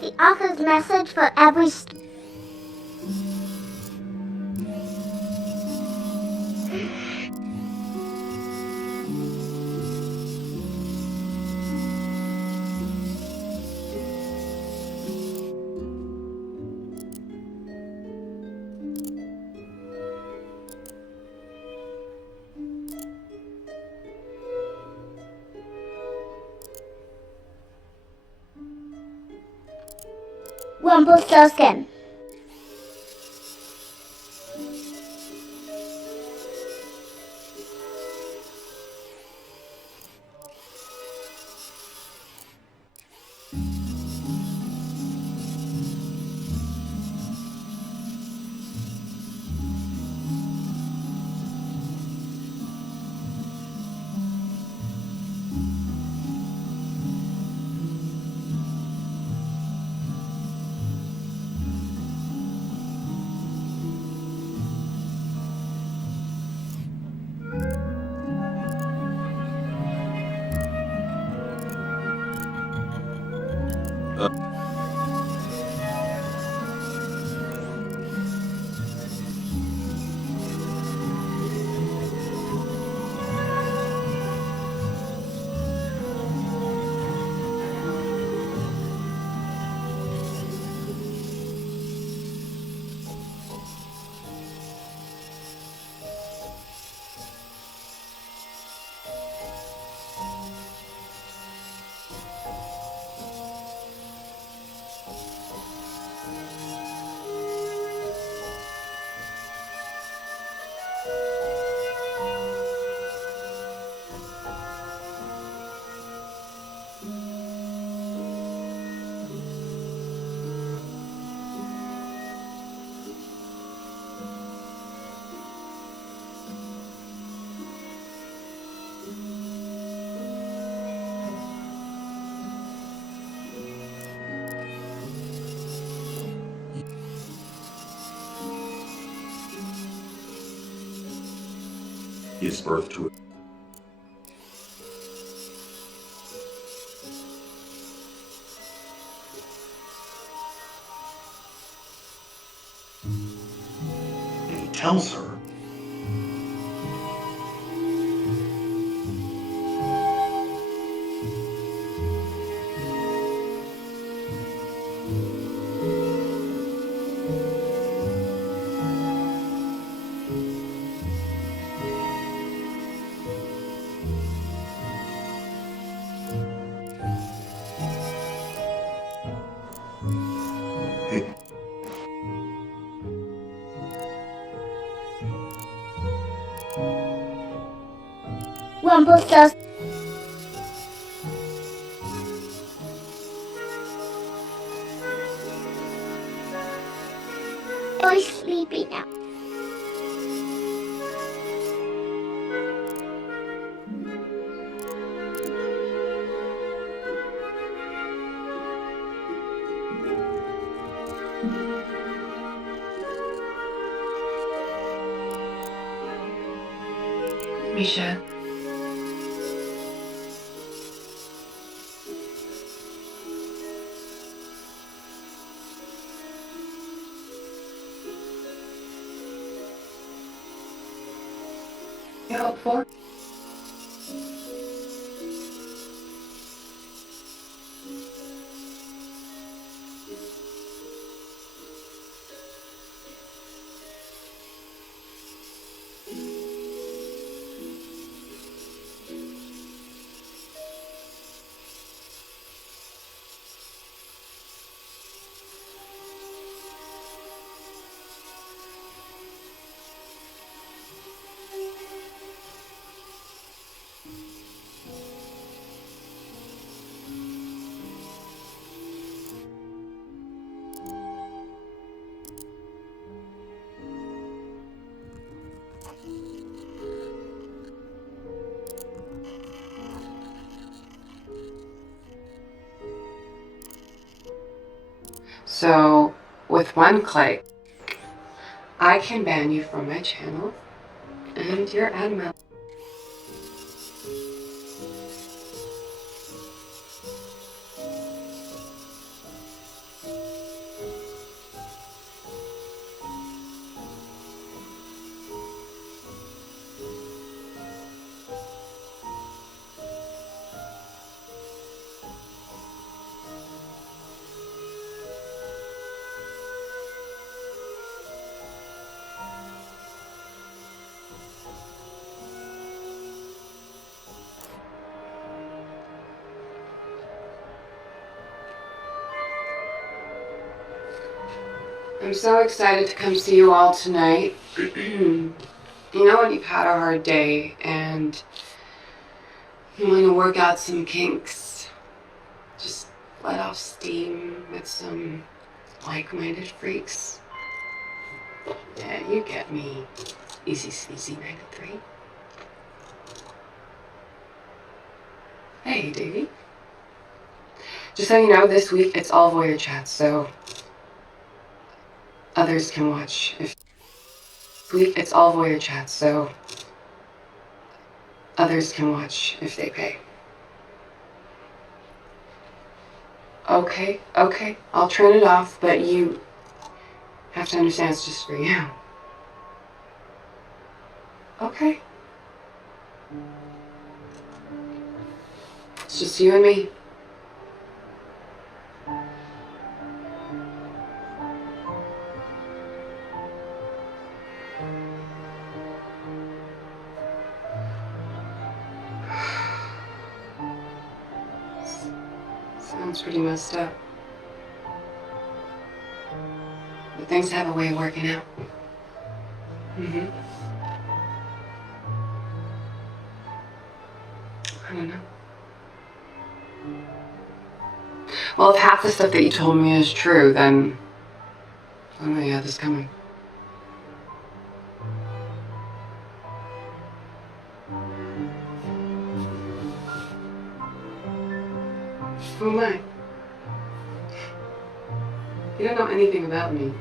the author's message for every Rumpelstiltskin. Gives birth to it. And he tells her Rumpelstiltskin. Really sleepy now. Misha. You hope for? So, with one click, I can ban you from my channel, and you're out of my I'm so excited to come see you all tonight. You know when you've had a hard day and you want to work out some kinks, just let off steam with some like-minded freaks. Yeah, you get me. Easy Sneezy 93. Hey, Davey. Just so you know, this week it's all voyeur chats, so others can watch. It's all voyeur chats, so others can watch if they pay. Okay, I'll turn it off, but you have to understand it's just for you. Okay. It's just you and me. Sounds pretty messed up. But things have a way of working out. I don't know. Well, if half the stuff that you told me is true, then I don't know you had this coming. Who am I? You don't know anything about me.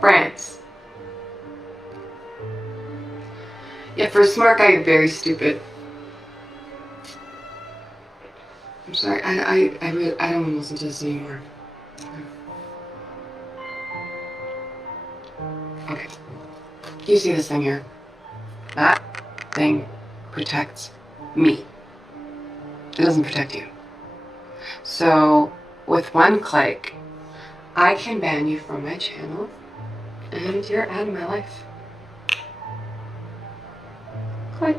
France. Yeah, for a smart guy, you're very stupid. I'm sorry, I don't want to listen to this anymore. Okay. You see this thing here? That thing protects me. It doesn't protect you. So, with one click, I can ban you from my channel, and you're out of my life. Click.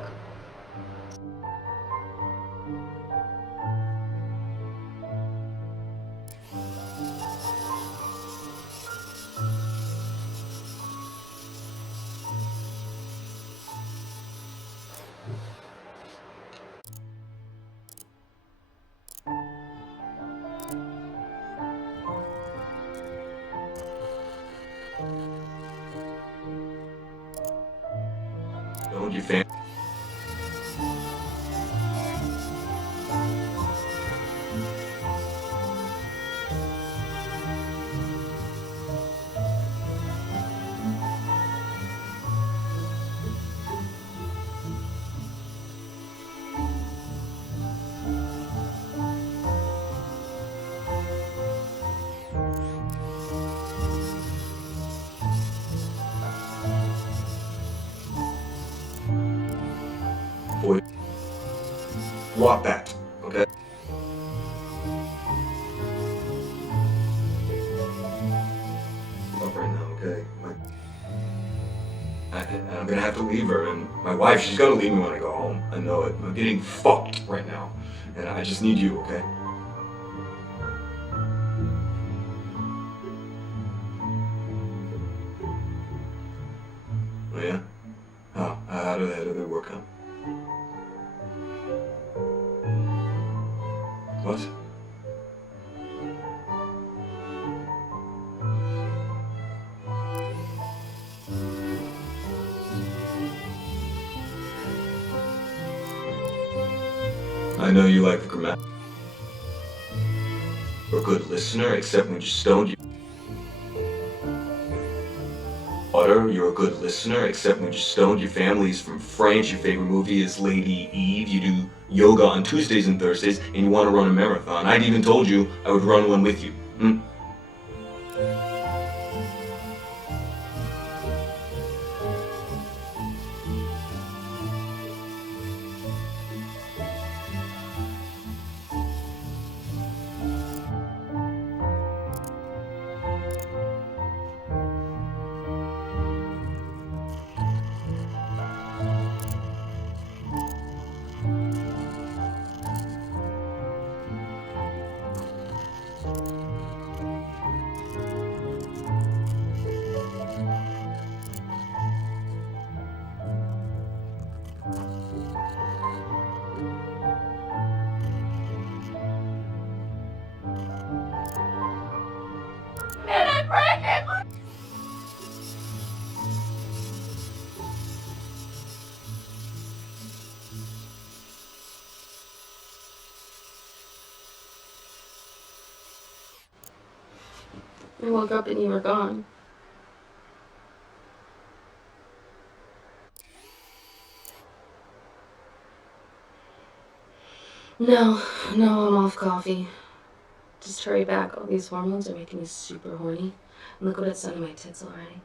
Don't you fan? Boy, walk back, okay? Up right now, okay? I'm gonna have to leave her, and my wife, she's gonna leave me when I go home. I know it. I'm getting fucked right now, and I just need you, okay? Oh yeah? How did it work out? What? I know you like the grammar. You're a good listener, except when you stoned you. Daughter, you're a good listener, except when you stoned. Your family's from France. Your favorite movie is Lady Eve. You do yoga on Tuesdays and Thursdays, and you want to run a marathon. I'd even told you I would run one with you. I woke up and you were gone. No, I'm off coffee. Just hurry back. All these hormones are making me super horny. And look what it's done to my tits already.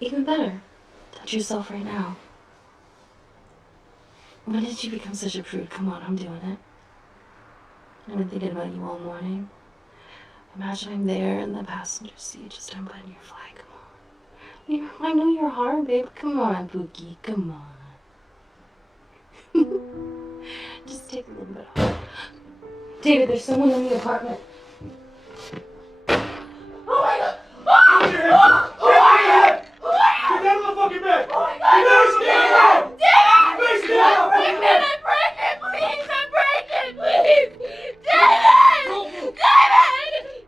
Even better. Touch yourself right now. When did you become such a prude? Come on, I'm doing it. I've been thinking about you all morning. Imagine I'm there in the passenger seat, just unbutton your flag. Come on. I know you're hard, babe. Come on, Pookie. Come on. Just take a little bit off. David, there's someone in the apartment. Oh my god! Get out of the fucking bed! Oh my god! David! I'm pregnant! Please! I'm pregnant! Please! David! David! Please!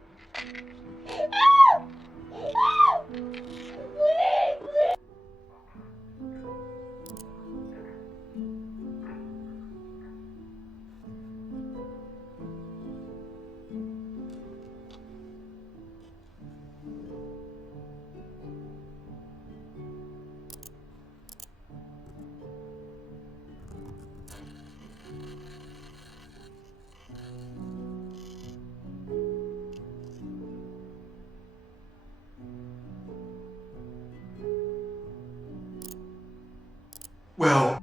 Well,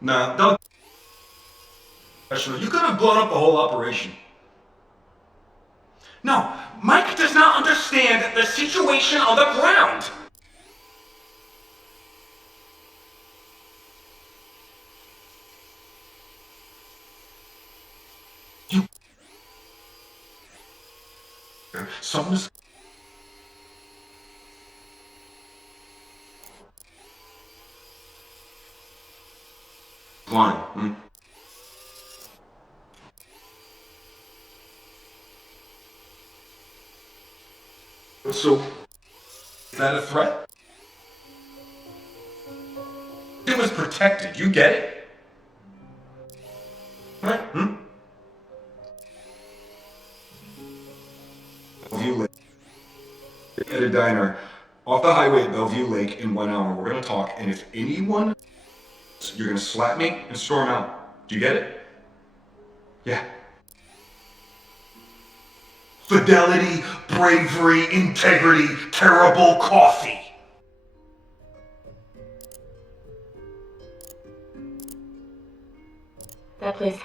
nah, don't. You could have blown up the whole operation. No, Mike does not understand the situation on the ground. Something's. Blind, hmm? So, is that a threat? It was protected, you get it? Right? Hmm? Bellevue Lake. At a diner off the highway at Bellevue Lake in 1 hour. We're gonna talk, and if anyone, you're gonna slap me and storm out. Do you get it? Yeah. Fidelity, bravery, integrity, terrible coffee. That place.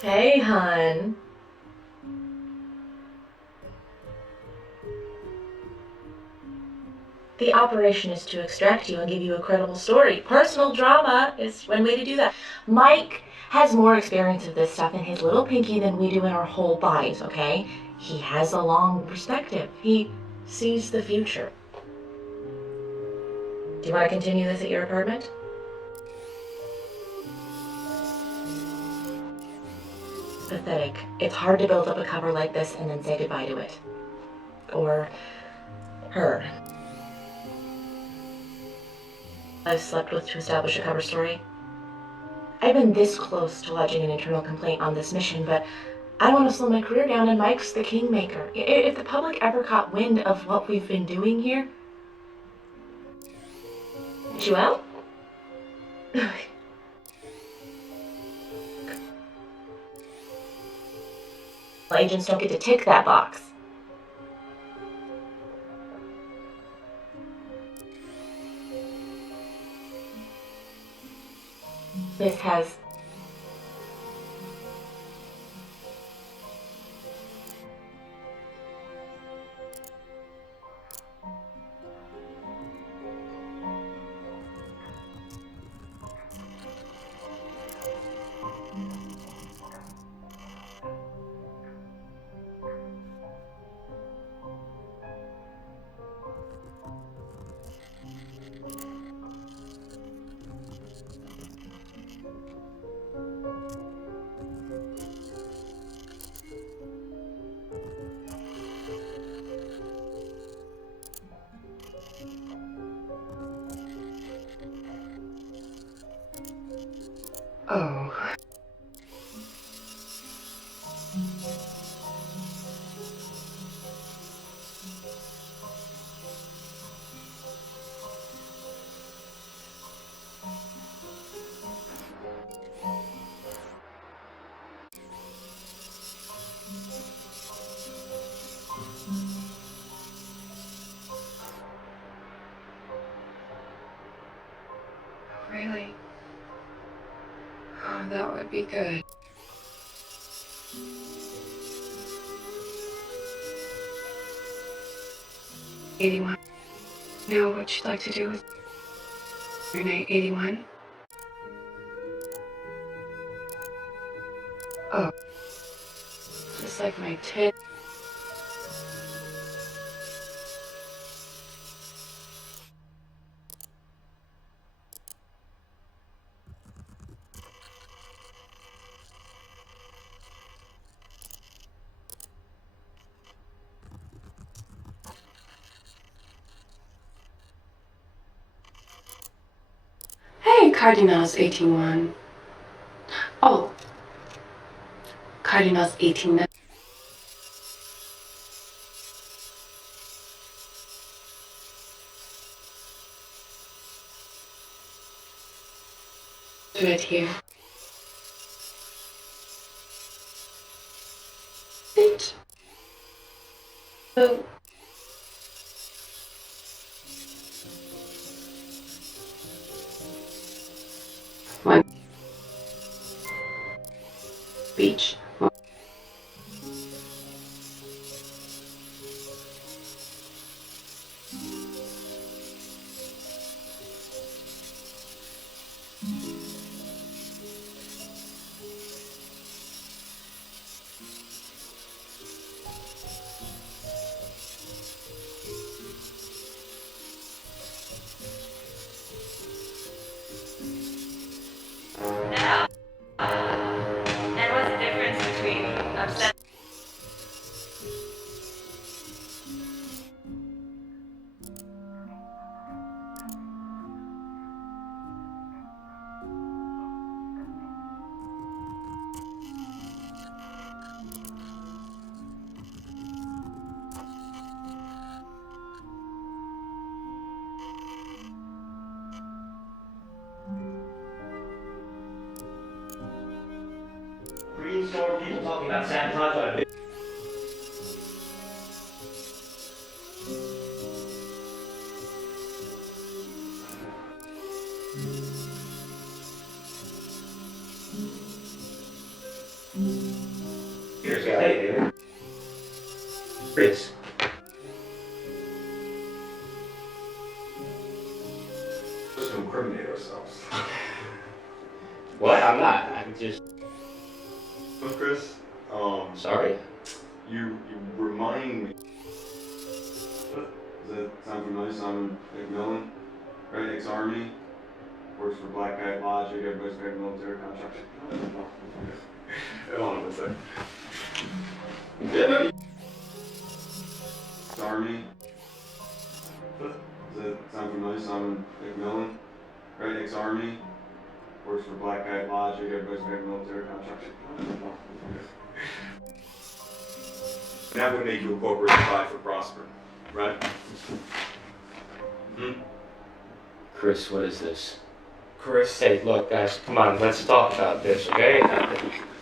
Hey, hun. The operation is to extract you and give you a credible story. Personal drama is one way to do that. Mike has more experience of this stuff in his little pinky than we do in our whole bodies, okay? He has a long perspective. He sees the future. Do you want to continue this at your apartment? Pathetic. It's hard to build up a cover like this and then say goodbye to it. Or her. I've slept with to establish a cover story. I've been this close to lodging an internal complaint on this mission, but I don't want to slow my career down, and Mike's the kingmaker. If the public ever caught wind of what we've been doing here... Joelle? Agents don't get to tick that box. This has... that would be good. '81. Know what you'd like to do with your night, '81? Oh. Just like my tit. Hey, Cardinals 81. Oh. Cardinals 18. Right here. It. Oh. One. Beach. And what's the difference between upset? Green store people talking about sabotage on a big. Here's a hey, David. Chris. Just to incriminate ourselves. What? I'm not. I'm just. Well, Chris, Sorry. you remind me. Does that sound familiar? Simon McMillan, right? Ex-Army, works for Black Kite Logic, everybody's favorite military contractor. Hold on a second. Ex-Army. Does that sound familiar? Simon McMillan, right? Ex-Army, works for Black Kite Logic, everybody's favorite military contractor. That would make you a corporate spy for Prosper, right? Chris, what is this? Chris. Hey, look, guys, come on, let's talk about this, okay?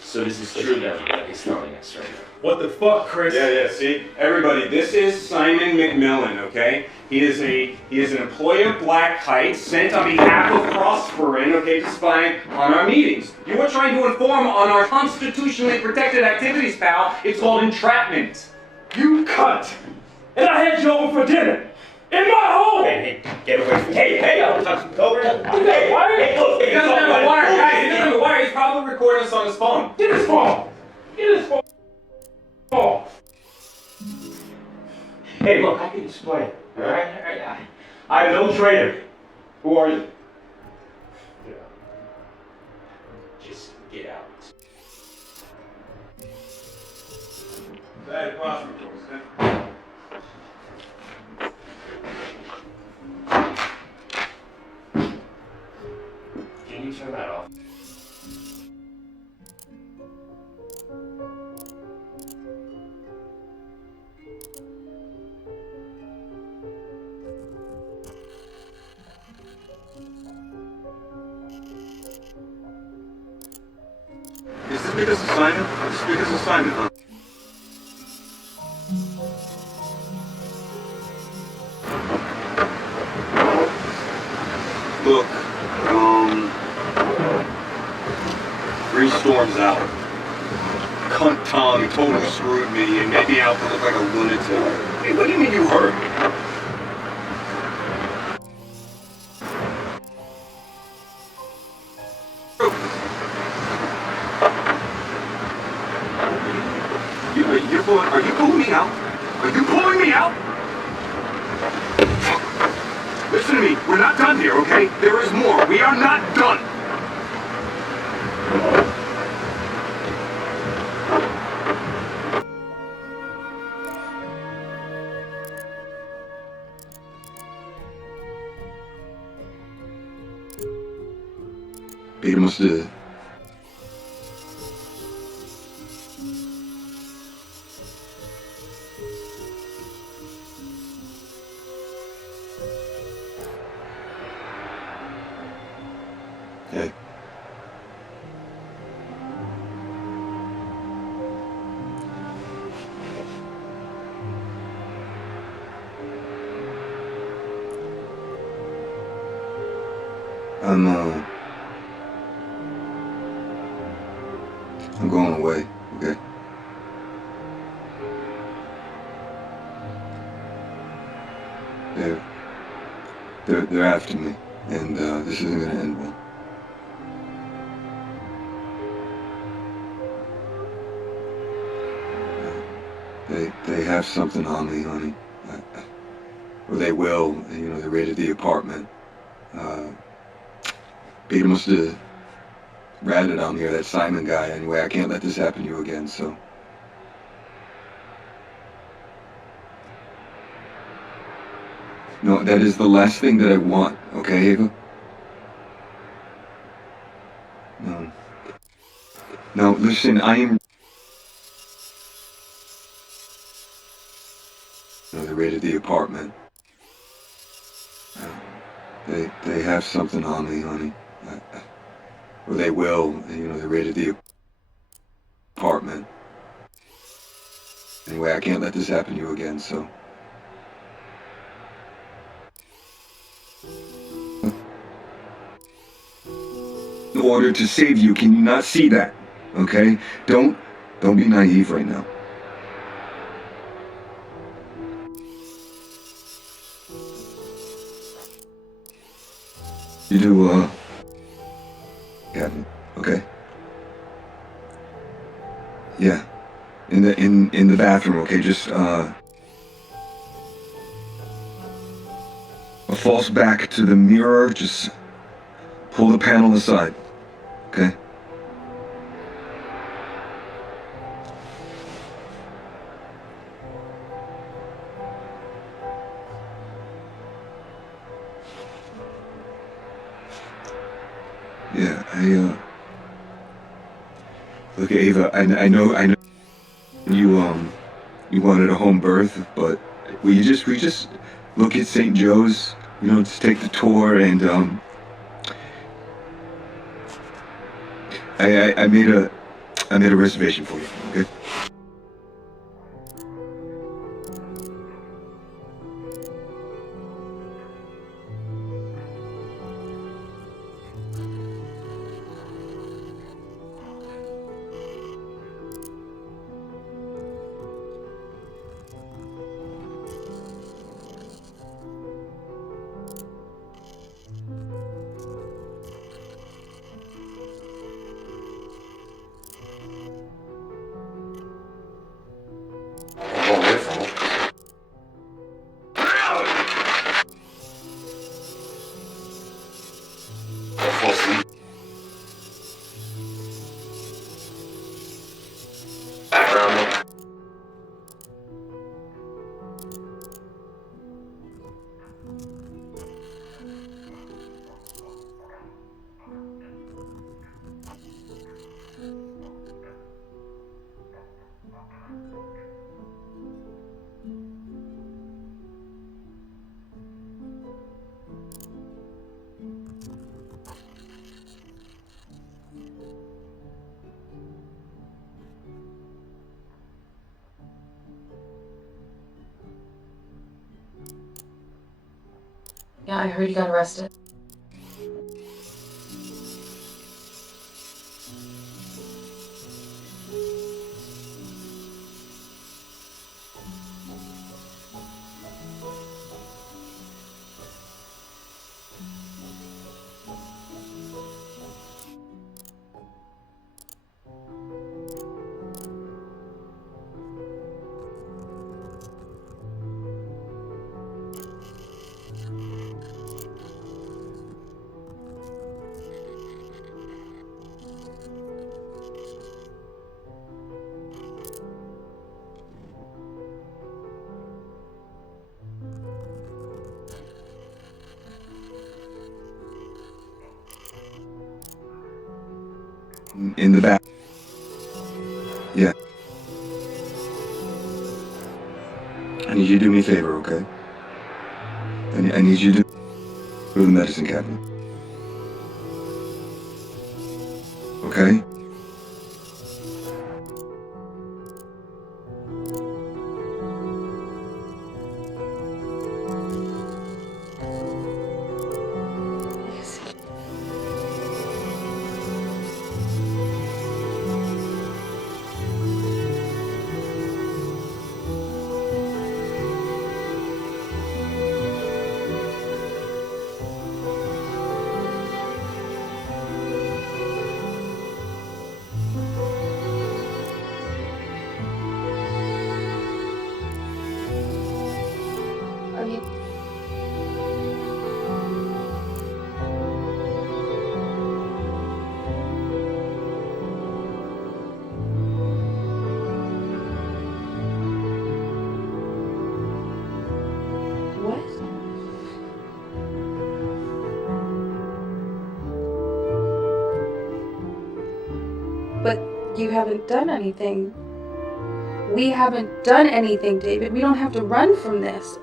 So this is true then. That he's telling us right now. What the fuck, Chris? Yeah, see? Everybody, this is Simon McMillan, okay? He is an employee of Black Kite sent on behalf of Prosperin, okay, to spy on our meetings. You were trying to inform on our constitutionally protected activities, pal. It's called entrapment. You cunt! And I had you over for dinner! In my home! Hey, get away from me. Hey, I'm talking over. Hey, wire? Hey, look, He doesn't have a wire, guys. He doesn't have a wire. He's probably recording us on his phone. Get his phone! Get his phone! Hey, look, I can explain, alright? I'm no traitor. Who are you? Just get out. Bad Prosper, Can you turn that off? Is this because of Simon? Is this because of Simon, huh? Look, storms out. Cunt Tom totally screwed me and made me out to look like a lunatic. Hey, what do you mean you heard? Are you pulling me out? Are you pulling me out? Listen to me. We're not done here, okay? There is more. We are not done. Peter måste... Hey. I'm going away, okay? They're after me, and this isn't gonna end well. They have something on me, honey. Or they will. You know, they raided the apartment. Peter must have ratted on here, that Simon guy. Anyway, I can't let this happen to you again, so... No, that is the last thing that I want, okay, Ava? No. No, listen, I am... They raided the apartment. They have something on me, honey. Or they will. You know, they raided the apartment. Anyway, I can't let this happen to you again, so... In order to save you, can you not see that? Okay? Don't be naive right now. You do, Captain, okay? Yeah. In the bathroom, okay? Just, a false back to the mirror, just pull the panel aside, okay? Yeah, look, Ava, I know you wanted a home birth, but we just look at St. Joe's, you know, just take the tour, and I made a reservation for you, okay? Yeah, I heard you got arrested. In the back. Yeah. I need you to do me a favor, okay? I need you to go to the medicine cabinet. Okay? What? But you haven't done anything. We haven't done anything, David. We don't have to run from this.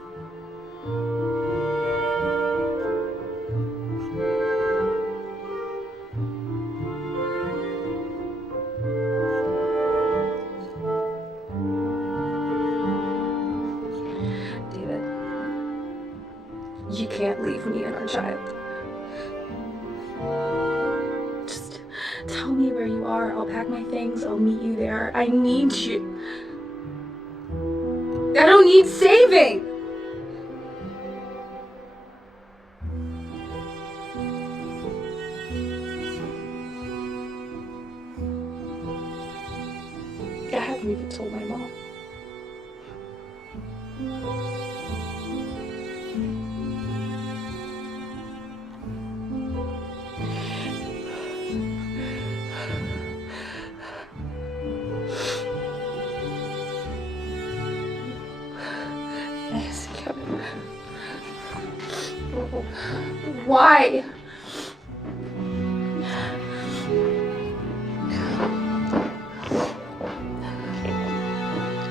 David, you can't leave me and our child. Just tell me where you are. I'll pack my things. I'll meet you there. I need you. I don't need saving. I haven't even told my mom. Yes, Kevin. Why?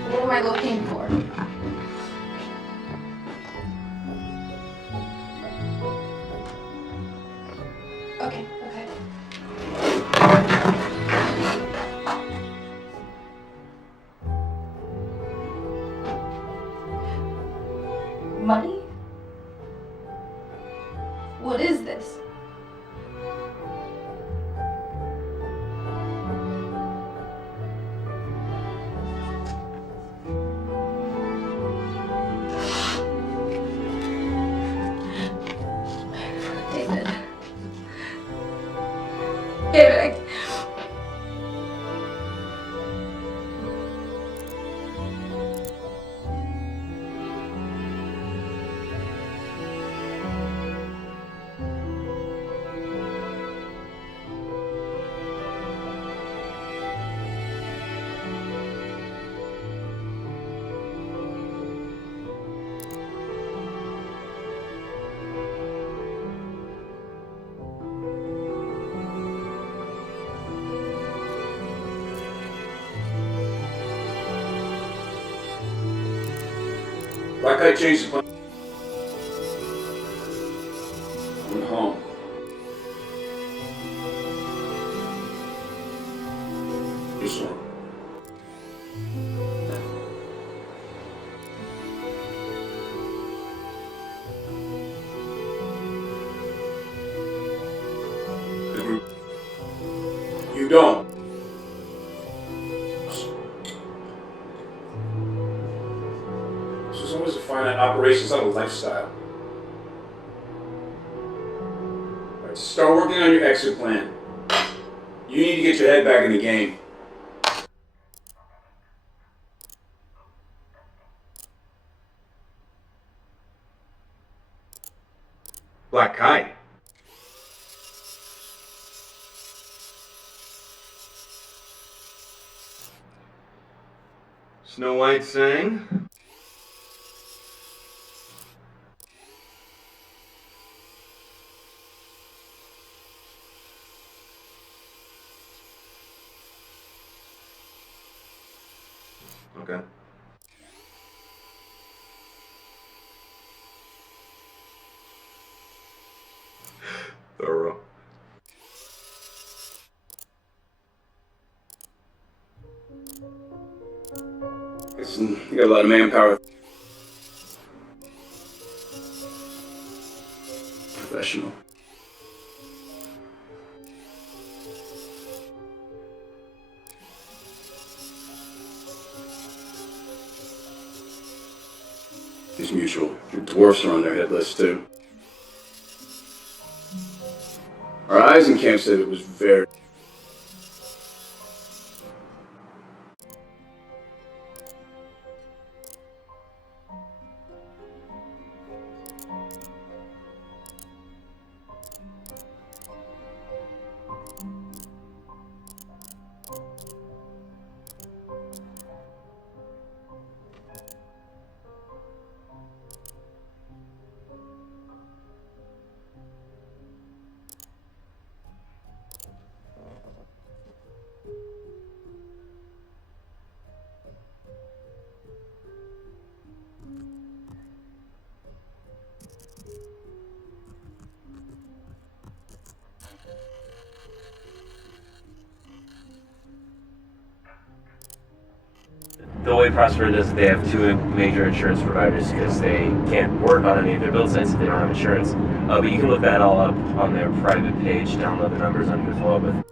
What am I looking for? Okay, okay. Money? What is this? David. David, Black Guy changed the plan. Went home. Yes, sir. You don't. So someone has to find out operations on a lifestyle. Alright, start working on your exit plan. You need to get your head back in the game. Black Kite. Snow White sang. Okay? Thorough. Listen, you got a lot of manpower. Professional. It's mutual. The dwarfs are on their hit list too. Our eyes in camp said it was very. The way Prospera does it, they have two major insurance providers because they can't work on any of their build sites if they don't have insurance. But you can look that all up on their private page, download the numbers on you as well. But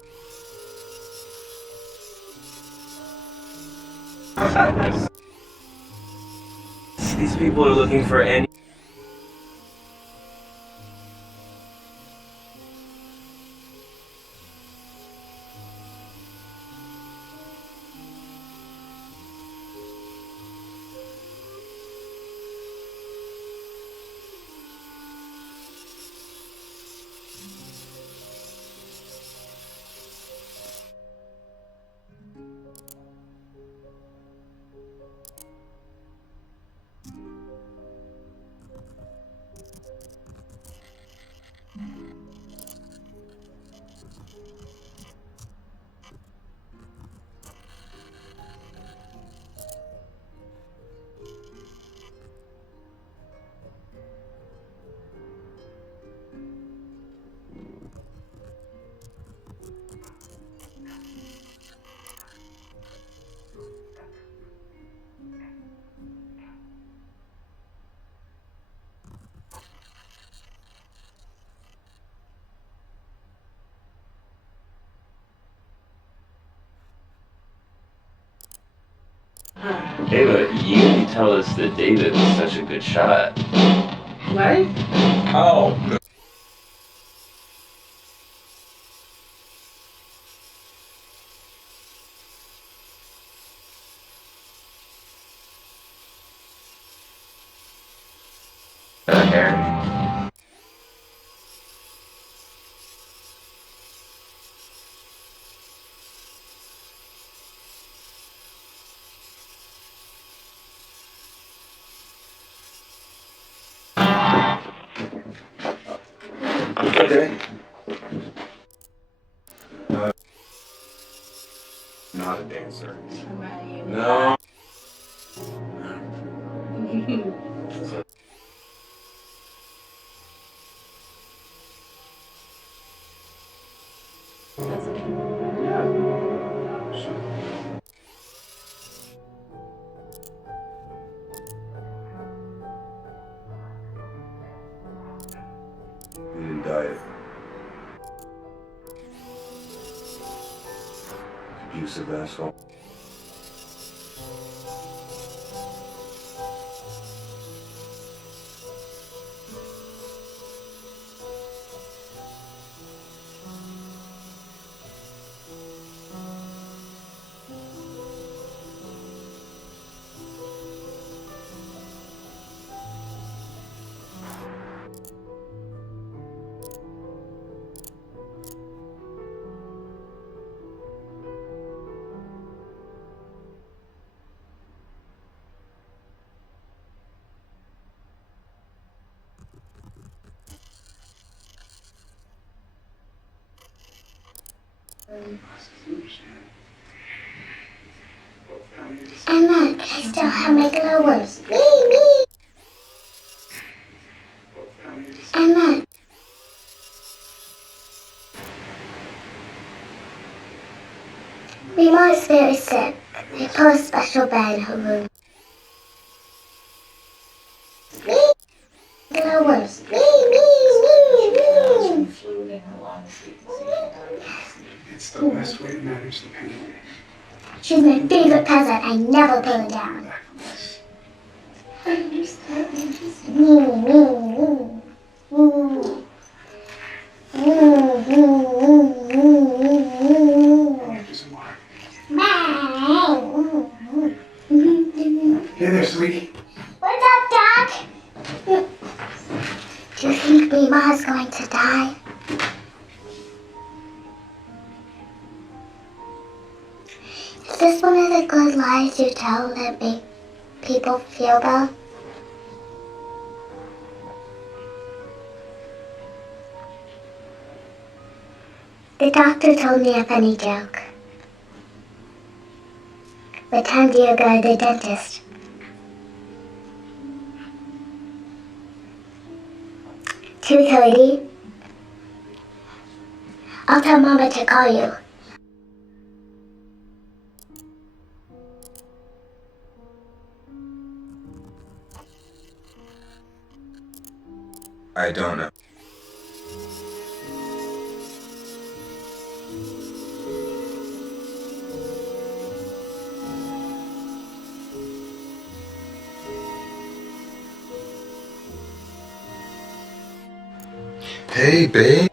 these people are looking for any. Ava, you tell us that David was such a good shot. What? Oh. Hair. Okay. Not a dancer. No. Eating diet. Abusive asshole. I'm not I still have my glowworms. Me. Emma. Mima is very sick. They put a special bed in her room. Me. Glowworms. Me. It's the best way to manage the pain. She's my favorite cousin. I never put her down. Hey there, sweetie. What's up, Doc? Do you think Mima is going to die? Is this one of the good lies you tell that make people feel bad? The doctor told me a funny joke. What time do you go to the dentist? $2:30. I'll tell Mama to call you. I don't know. Hey, babe.